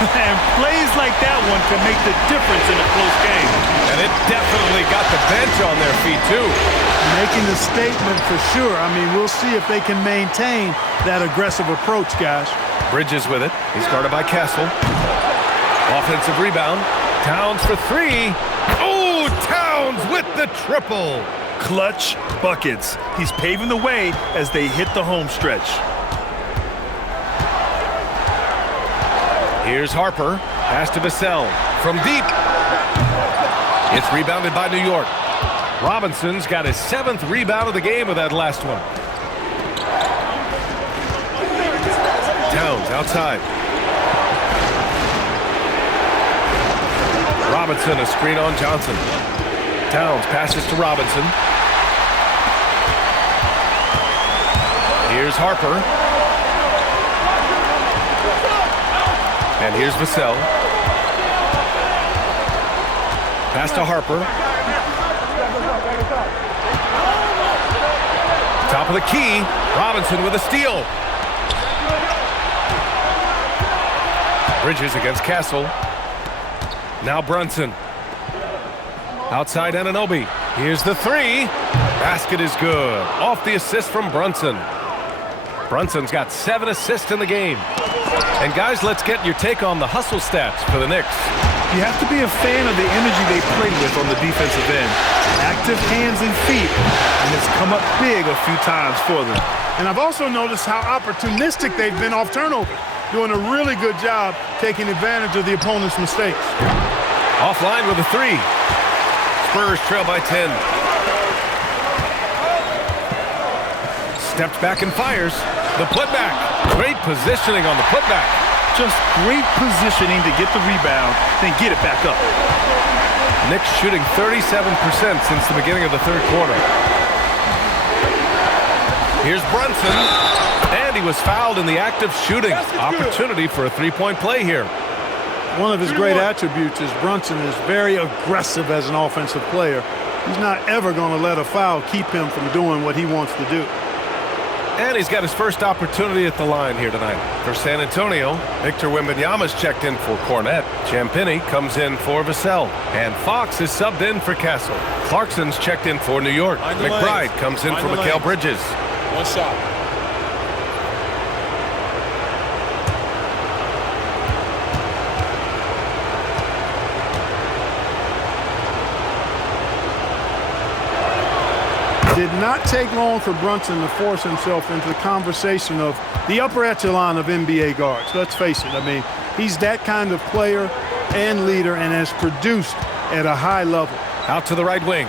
And plays like that one can make the difference in a close game. And it definitely got the bench on their feet, too. Making a statement for sure. I mean, we'll see if they can maintain that aggressive approach, guys. Bridges with it. He's guarded by Castle. Offensive rebound. Towns for 3. Oh, Towns with the triple. Clutch buckets. He's paving the way as they hit the home stretch. Here's Harper. Pass to Vassell. From deep. It's rebounded by New York. Robinson's got his 7th rebound of the game with that last one. Towns outside. Robinson, a screen on Johnson. Towns passes to Robinson. Here's Harper. And here's Vassell. Pass to Harper. Top of the key. Robinson with a steal. Bridges against Castle. Now Brunson. Outside Anunoby. Here's the three. Basket is good. Off the assist from Brunson. Brunson's got 7 assists in the game. And guys, let's get your take on the hustle stats for the Knicks. You have to be a fan of the energy they play with on the defensive end. Active hands and feet, and it's come up big a few times for them. And I've also noticed how opportunistic they've been off turnover, doing a really good job taking advantage of the opponent's mistakes. Offline with a three. Spurs trail by 10. Steps back and fires. The putback. Great positioning on the putback. Just great positioning to get the rebound, then get it back up. Knicks shooting 37% since the beginning of the third quarter. Here's Brunson. And he was fouled in the act of shooting. Opportunity for a three-point play here. One of his great attributes is Brunson is very aggressive as an offensive player. He's not ever going to let a foul keep him from doing what he wants to do. And he's got his first opportunity at the line here tonight. For San Antonio, Victor Wembanyama's checked in for Cornette. Champagnie comes in for Vassell. And Fox is subbed in for Castle. Clarkson's checked in for New York. McBride comes in for Mikal Bridges. One shot. Did not take long for Brunson to force himself into the conversation of the upper echelon of NBA guards. Let's face it, I mean, he's that kind of player and leader and has produced at a high level. Out to the right wing.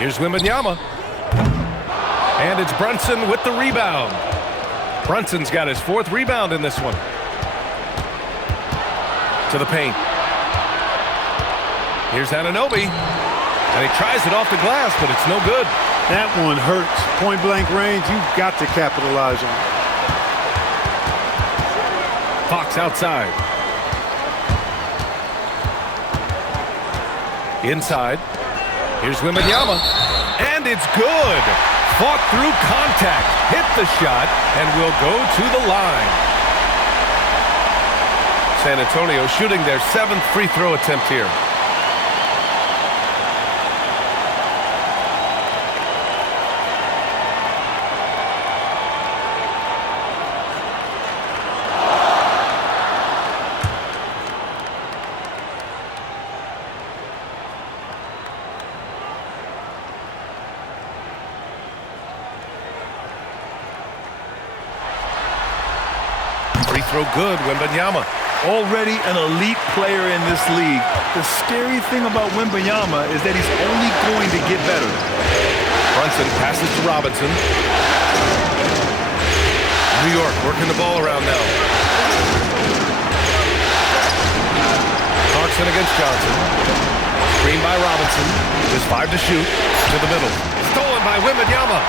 Here's Wembanyama. And it's Brunson with the rebound. Brunson's got his 4th rebound in this one. To the paint. Here's Anunoby. And he tries it off the glass, but it's no good. That one hurts. Point-blank range, you've got to capitalize on it. Fox outside. Inside. Here's Wembanyama. And it's good. Fought through contact. Hit the shot and will go to the line. San Antonio shooting their 7th free throw attempt here. Free throw good, Wembanyama. Already an elite player in this league. The scary thing about Wembanyama is that he's only going to get better. Brunson passes to Robinson. New York working the ball around now. Clarkson against Johnson. Screen by Robinson. Just 5 to shoot. To the middle. Stolen by Wembanyama.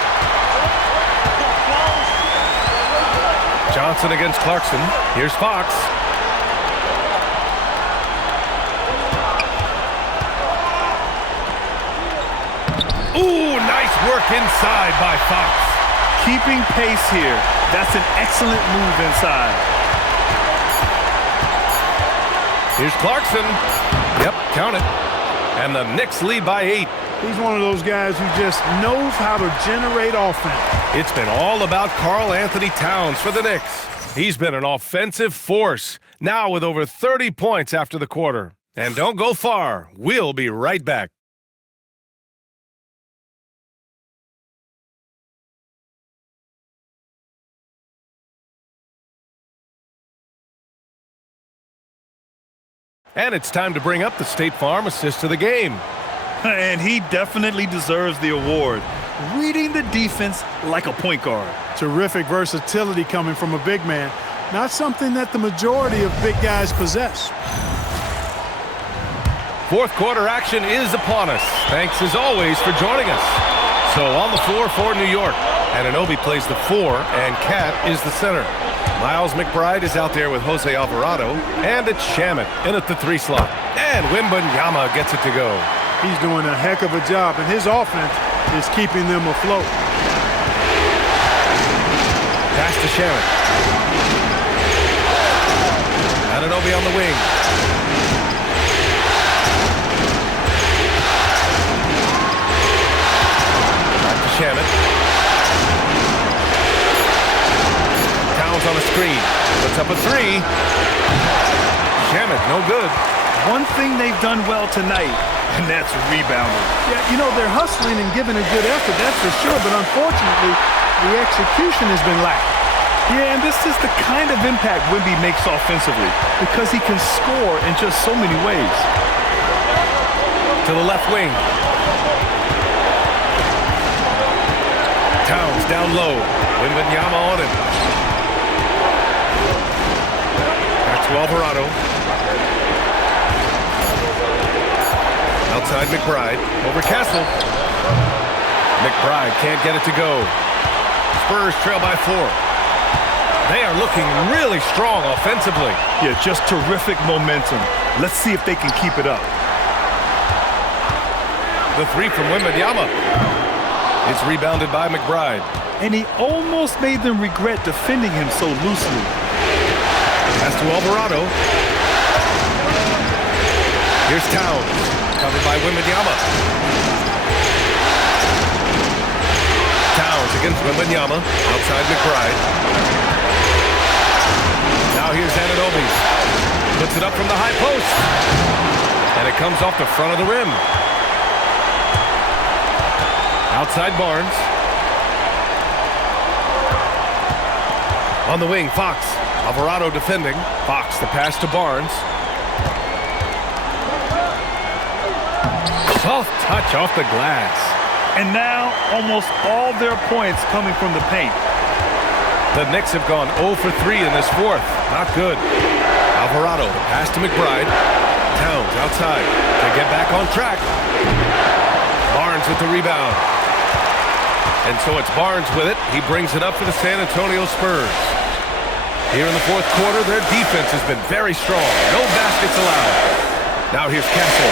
Johnson against Clarkson. Here's Fox. Ooh, nice work inside by Fox. Keeping pace here. That's an excellent move inside. Here's Clarkson. Yep, count it. And the Knicks lead by 8. He's one of those guys who just knows how to generate offense. It's been all about Karl Anthony Towns for the Knicks. He's been an offensive force, now with over 30 points after the quarter. And don't go far. We'll be right back. And it's time to bring up the State Farm assist of the game. And he definitely deserves the award. Reading the defense like a point guard. Terrific versatility coming from a big man. Not something that the majority of big guys possess. Fourth quarter action is upon us. Thanks as always for joining us. So on the floor for New York, Anunoby plays the 4 and Cat is the center. Miles McBride is out there with Jose Alvarado, and it's Shamet in at the 3 slot. And Wembanyama gets it to go. He's doing a heck of a job, and his offense is keeping them afloat. Pass to Shamet. Anunoby on the wing. Back to Shamet. Towns on the screen. Puts up a 3. Shamet, no good. One thing they've done well tonight, and that's rebounding. Yeah, you know, they're hustling and giving a good effort, that's for sure, but unfortunately, the execution has been lacking. Yeah, and this is the kind of impact Wemby makes offensively because he can score in just so many ways. To the left wing. Towns down low. Wembanyama on him. Back to Alvarado. Outside McBride. Over Castle. McBride can't get it to go. Spurs trail by 4. They are looking really strong offensively. Yeah, just terrific momentum. Let's see if they can keep it up. The 3 from Wembanyama. It's rebounded by McBride. And he almost made them regret defending him so loosely. Pass to Alvarado. Here's Towns. Covered by Wembanyama. Towns against Wembanyama. Outside McBride. Now here's Anunoby. Puts it up from the high post. And it comes off the front of the rim. Outside Barnes. On the wing, Fox. Alvarado defending. Fox, the pass to Barnes. Soft touch off the glass. And now almost all their points coming from the paint. The Knicks have gone 0 for 3 in this fourth. Not good. Alvarado, the pass to McBride. Towns outside to get back on track. Barnes with the rebound. And so it's Barnes with it. He brings it up for the San Antonio Spurs. Here in the fourth quarter, their defense has been very strong. No baskets allowed. Now here's Castle.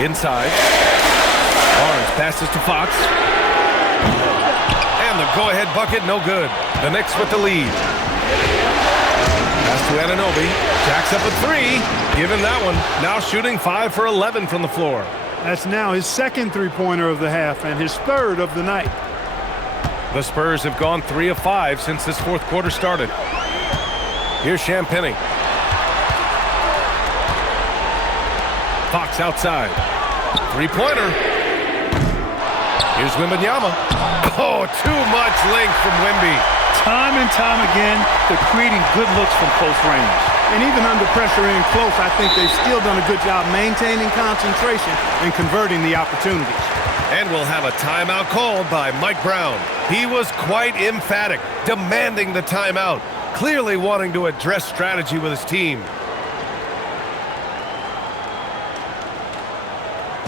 Inside. Barnes passes to Fox. And the go-ahead bucket, no good. The Knicks with the lead. Pass to Anunoby. Jacks up a 3. Give him that one. Now shooting 5 for 11 from the floor. That's now his second three-pointer of the half and his third of the night. The Spurs have gone 3 of 5 since this fourth quarter started. Here's Champagnie. Fox outside. Three-pointer. Here's Wembanyama. Oh, too much length from Wemby. Time and time again, they're creating good looks from close range. And even under pressure in close, I think they've still done a good job maintaining concentration and converting the opportunities. And we'll have a timeout called by Mike Brown. He was quite emphatic, demanding the timeout, clearly wanting to address strategy with his team.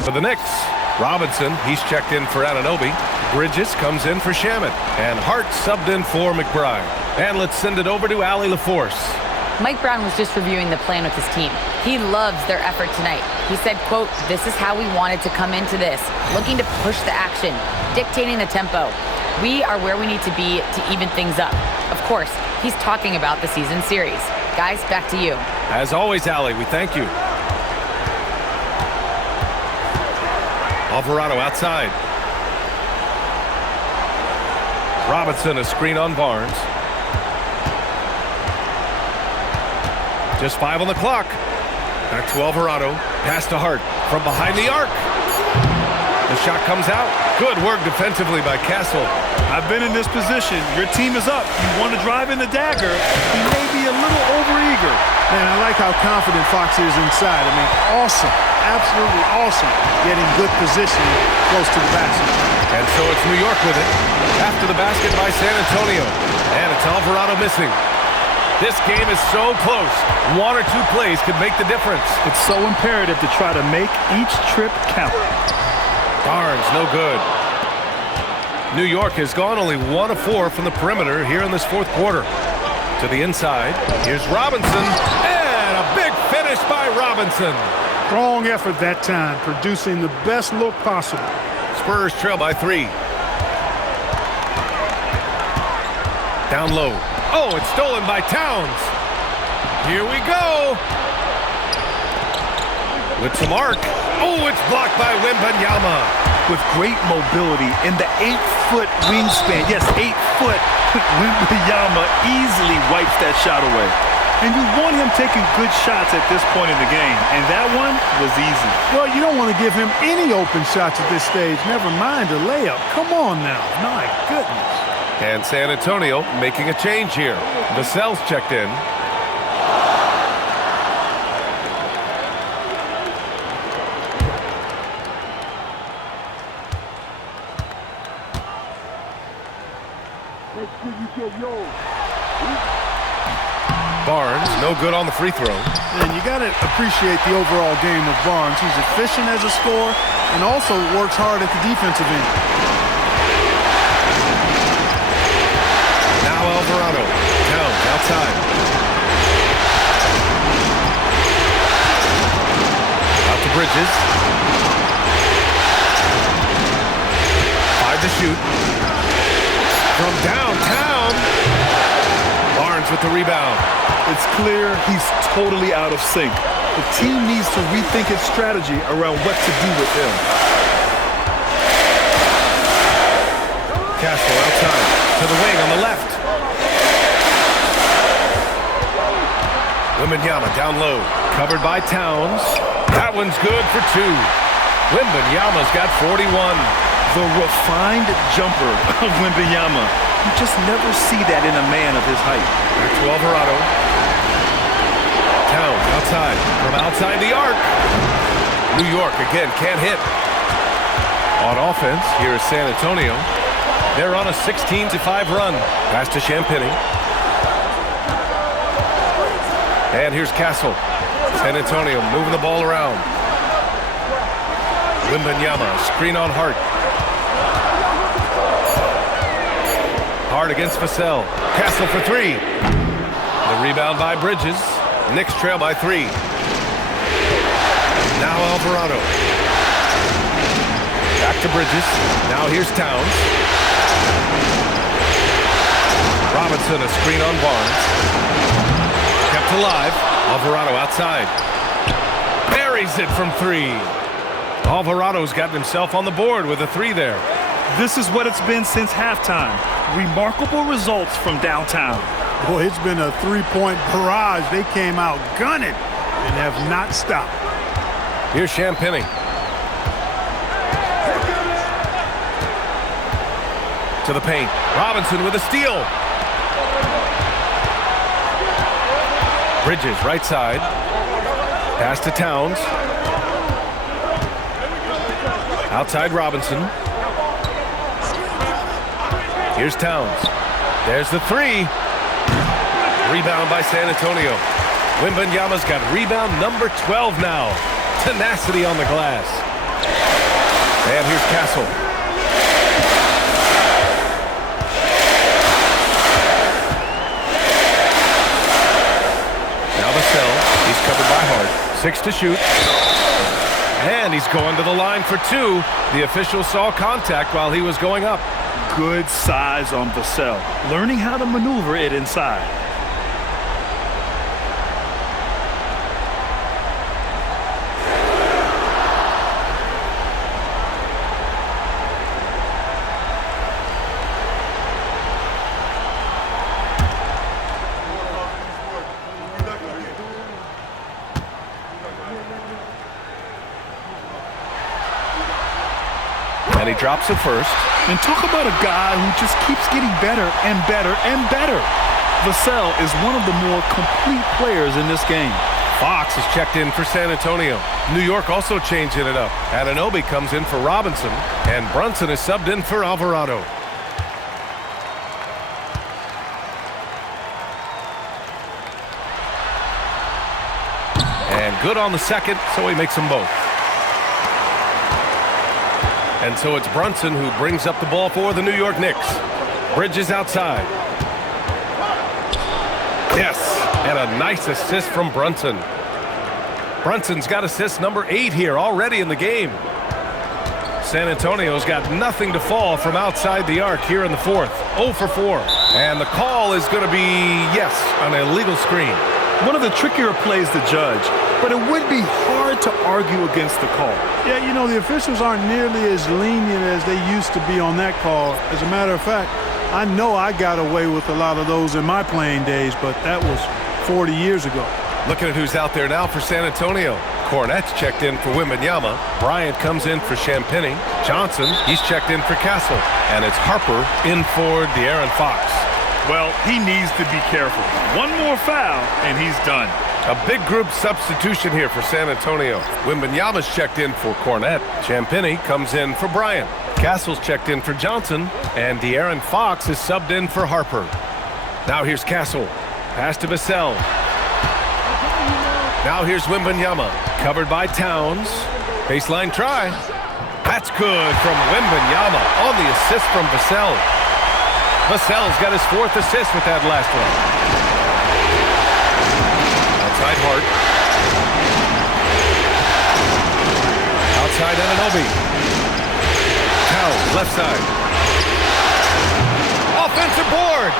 For the Knicks, Robinson, he's checked in for Anunoby. Bridges comes in for Shamet. And Hart subbed in for McBride. And let's send it over to Allie LaForce. Mike Brown was just reviewing the plan with his team. He loves their effort tonight. He said, quote, "This is how we wanted to come into this, looking to push the action, dictating the tempo. We are where we need to be to even things up." Of course, he's talking about the season series. Guys, back to you. As always, Allie, we thank you. Alvarado outside. Robinson, a screen on Barnes. Just 5 on the clock. Back to Alvarado. Pass to Hart from behind the arc. The shot comes out. Good work defensively by Castle. I've been in this position. Your team is up. You want to drive in the dagger. He may be a little overeager. Man, I like how confident Fox is inside. I mean, awesome. Absolutely awesome. Getting good positioning close to the basket. And so it's New York with it. After the basket by San Antonio. And it's Alvarado missing. This game is so close. 1 or 2 plays could make the difference. It's so imperative to try to make each trip count. Barnes, no good. New York has gone only 1 of 4 from the perimeter here in this fourth quarter. To the inside, here's Robinson, and a big finish by Robinson. Strong effort that time, producing the best look possible. Spurs trail by 3. Down low. Oh, it's stolen by Towns. Here we go. With some arc. Oh, it's blocked by Wembanyama. With great mobility in the 8-foot wingspan. Yes, 8 foot. Wembanyama easily wipes that shot away. And you want him taking good shots at this point in the game. And that one was easy. Well, you don't want to give him any open shots at this stage. Never mind a layup. Come on now. My goodness. And San Antonio making a change here. Vassell's checked in. Barnes, no good on the free throw. And you got to appreciate the overall game of Barnes. He's efficient as a scorer and also works hard at the defensive end. Now Alvarado. Towns outside. Out to Bridges. 5 to shoot. From downtown. Barnes with the rebound. It's clear he's totally out of sync. The team needs to rethink its strategy around what to do with him. Castle outside. To the wing on the left. Wembanyama down low. Covered by Towns. That one's good for 2. Wembanyama's got 41. The refined jumper of Wembanyama. You just never see that in a man of his height. Back to Alvarado. Towns outside. From outside the arc. New York again can't hit. On offense, here is San Antonio. They're on a 16-5 run. Pass to Champagny. And here's Castle. San Antonio moving the ball around. Wembanyama, screen on Hart. Hart against Vassell. Castle for 3. The rebound by Bridges. Knicks trail by 3. Now Alvarado. Back to Bridges. Now here's Towns. Robinson, a screen on Barnes. Kept alive. Alvarado outside. Buries it from 3. Alvarado's gotten himself on the board with a 3 there. This is what it's been since halftime. Remarkable results from downtown. Boy, it's been a 3-point barrage. They came out gunning and have not stopped. Here's Champagny. To the paint. Robinson with a steal. Bridges right side. Pass to Towns. Outside Robinson. Here's Towns. There's the 3. Rebound by San Antonio. Wembanyama's got rebound number 12 now. Tenacity on the glass. And here's Castle. Now Vassell. He's covered by Hart. 6 to shoot. And he's going to the line for 2. The official saw contact while he was going up. Good size on Vassell. Learning how to maneuver it inside. And he drops it first. And talk about a guy who just keeps getting better and better and better. Vassell is one of the more complete players in this game. Fox is checked in for San Antonio. New York also changing it up. Anunoby comes in for Robinson, and Brunson is subbed in for Alvarado. And good on the second, so he makes them both. And so it's Brunson who brings up the ball for the New York Knicks. Bridges outside. Yes, and a nice assist from Brunson. Brunson's got assist number 8 here already in the game. San Antonio's got nothing to fall from outside the arc here in the fourth. 0 for 4. And the call is going to be, yes, an illegal screen. One of the trickier plays to judge, but it would be hard to argue against the call. Yeah, you know, the officials aren't nearly as lenient as they used to be on that call. As a matter of fact, I know I got away with a lot of those in my playing days, but that was 40 years ago. Looking at who's out there now for San Antonio. Cornette's checked in for Wembanyama. Bryant comes in for Champagnie. Johnson, he's checked in for Castle. And it's Harper in for De'Aaron Fox. Well, he needs to be careful. One more foul, and he's done. A big group substitution here for San Antonio. Wembanyama's checked in for Cornette. Champagnie comes in for Bryant. Castle's checked in for Johnson. And De'Aaron Fox is subbed in for Harper. Now here's Castle. Pass to Vassell. Now here's Wembanyama. Covered by Towns. Baseline try. That's good from Wembanyama on the assist from Vassell. Vassell's got his 4th assist with that last one. Outside Hart. Outside Anunoby. Towns, left side. Offensive board.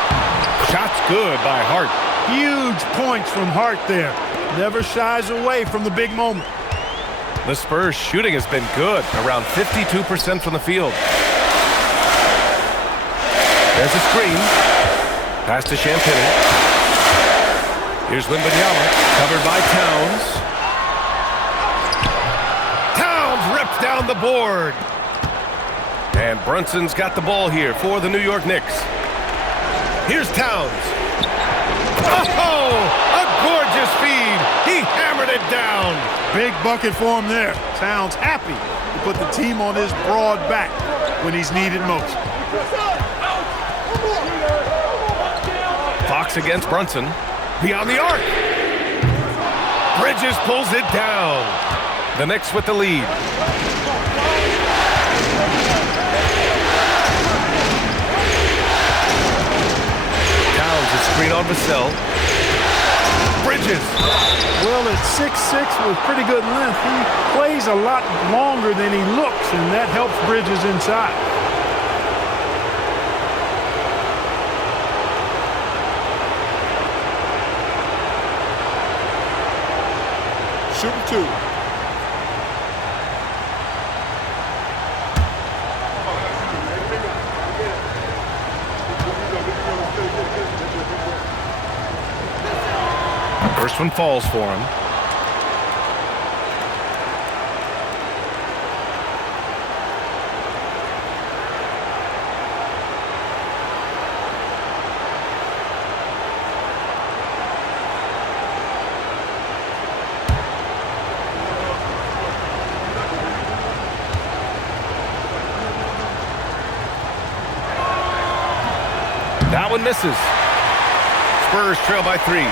Shot's good by Hart. Huge points from Hart there. Never shies away from the big moment. The Spurs shooting has been good, around 52% from the field. There's a screen. Pass to Champagnie. Here's Wembanyama, covered by Towns. Towns rips down the board. And Brunson's got the ball here for the New York Knicks. Here's Towns. Oh, a gorgeous feed. He hammered it down. Big bucket for him there. Towns happy to put the team on his broad back when he's needed most. Fox against Brunson. Beyond the arc. Bridges pulls it down. The Knicks with the lead. Towns is screen on Vassell. Bridges. Well, at 6'6" with pretty good length, he plays a lot longer than he looks, and that helps Bridges inside. Shooting 2. First one falls for him. That one misses. Spurs trail by 3.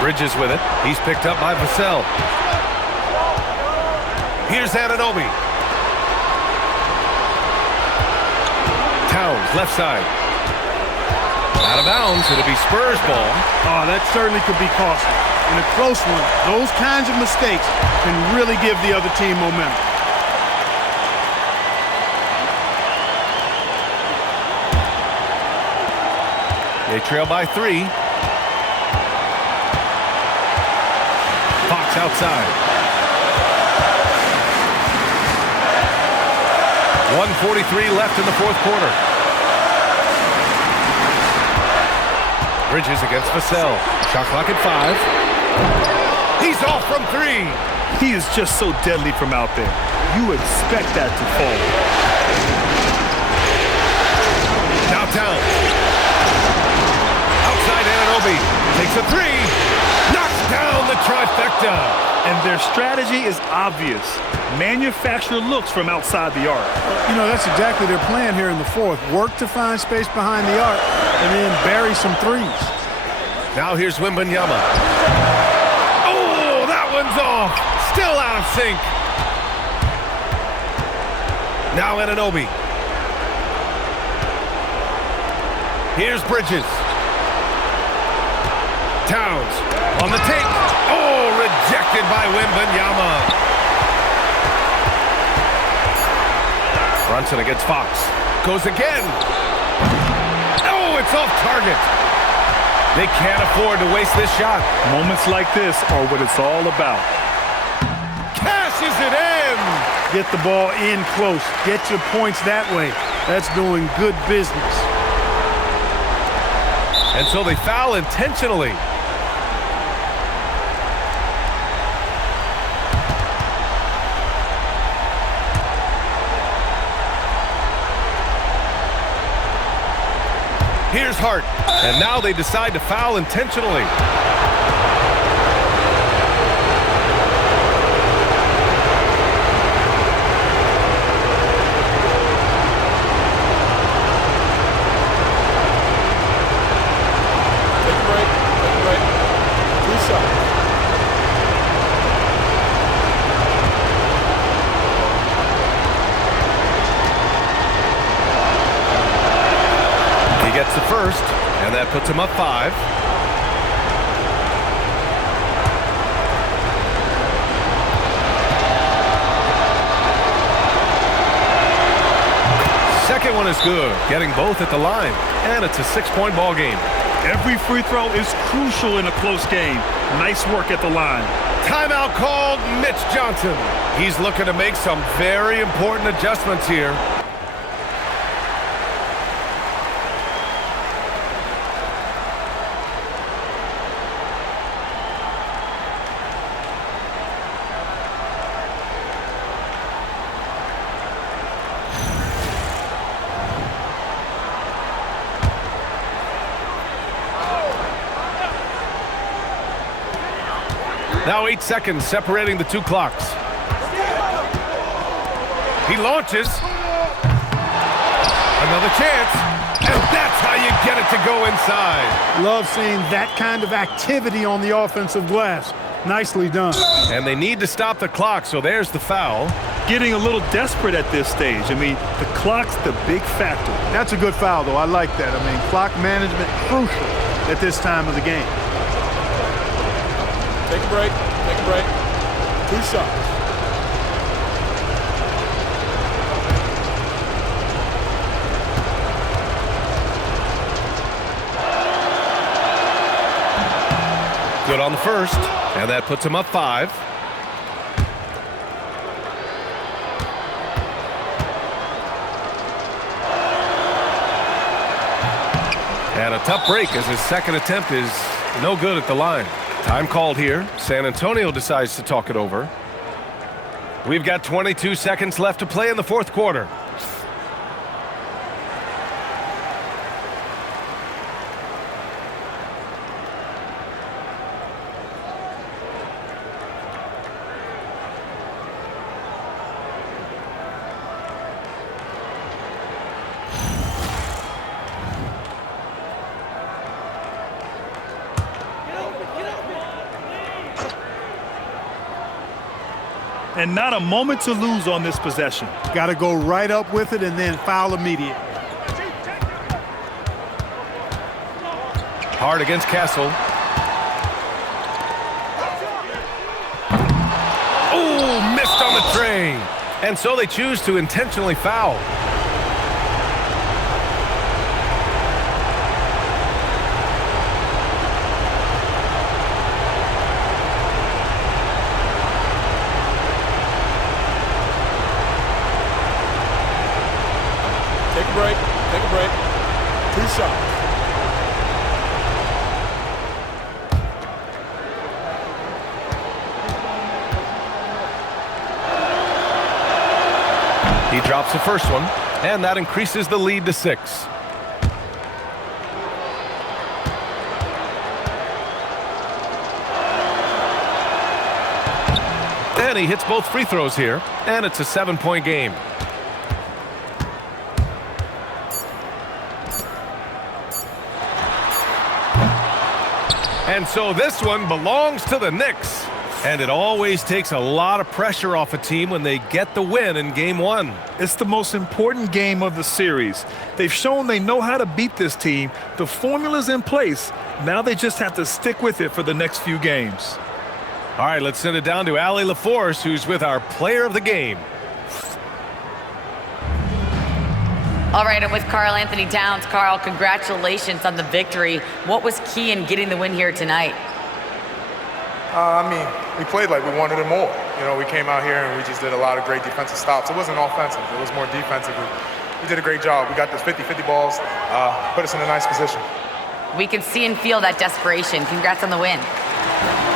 Bridges with it. He's picked up by Vassell. Here's Anunoby. Towns, left side. Out of bounds. It'll be Spurs ball. Oh, that certainly could be costly. In a close one, those kinds of mistakes can really give the other team momentum. They trail by 3. Fox outside. 1:43 left in the fourth quarter. Bridges against Vassell. Shot clock at 5. He's off from 3. He is just so deadly from out there. You expect that to fall. Now Towns. Outside Anunoby. Takes a 3. Knocks down the trifecta. And their strategy is obvious. Manufacture looks from outside the arc. You know, that's exactly their plan here in the fourth. Work to find space behind the arc and then bury some threes. Now here's Wembanyama. Oh, that one's off. Still out of sync. Now Anunoby. Here's Bridges. Towns on the take. Oh, rejected by Wembanyama. Brunson against Fox. Goes again. Oh, it's off target. They can't afford to waste this shot. Moments like this are what it's all about. Cashes it in. Get the ball in close. Get your points that way. That's doing good business. And so they foul intentionally. Here's Hart. And now they decide to foul intentionally. Take a break. Take a break. 2 shots. He gets the first, and that puts him up 5. Second one is good, getting both at the line, and it's a 6-point ball game. Every free throw is crucial in a close game. Nice work at the line. Timeout called. Mitch Johnson. He's looking to make some very important adjustments here. Now 8 seconds separating the 2 clocks. He launches. Another chance. And that's how you get it to go inside. Love seeing that kind of activity on the offensive glass. Nicely done. And they need to stop the clock, so there's the foul. Getting a little desperate at this stage. I mean, the clock's the big factor. That's a good foul, though. I like that. I mean, clock management crucial at this time of the game. Take a break. Take a break. 2 shots. Good on the first, and that puts him up 5. And a tough break as his second attempt is no good at the line. Time called here. San Antonio decides to talk it over. We've got 22 seconds left to play in the fourth quarter. And not a moment to lose on this possession. Got to go right up with it and then foul immediate. Hard against Castle. Oh, missed on the tray. And so they choose to intentionally foul. Take a break. Take a break. 2 shots. He drops the first one, and that increases the lead to 6. And he hits both free throws here, and it's a 7-point game. And so this one belongs to the Knicks. And it always takes a lot of pressure off a team when they get the win in Game 1. It's the most important game of the series. They've shown they know how to beat this team. The formula's in place. Now they just have to stick with it for the next few games. All right, let's send it down to Allie LaForce, who's with our player of the game. All right, I'm with Karl Anthony Towns. Karl, congratulations on the victory. What was key in getting the win here tonight? We played like we wanted it more. You know, we came out here and we just did a lot of great defensive stops. It wasn't offensive. It was more defensive. We did a great job. We got those 50-50 balls, put us in a nice position. We can see and feel that desperation. Congrats on the win.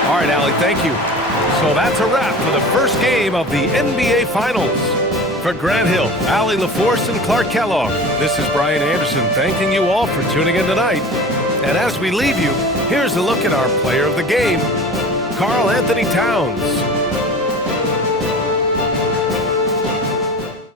All right, Allie, thank you. So that's a wrap for the first game of the NBA Finals. For Grant Hill, Allie LaForce, and Clark Kellogg, this is Brian Anderson thanking you all for tuning in tonight. And as we leave you, here's a look at our player of the game, Karl Anthony Towns.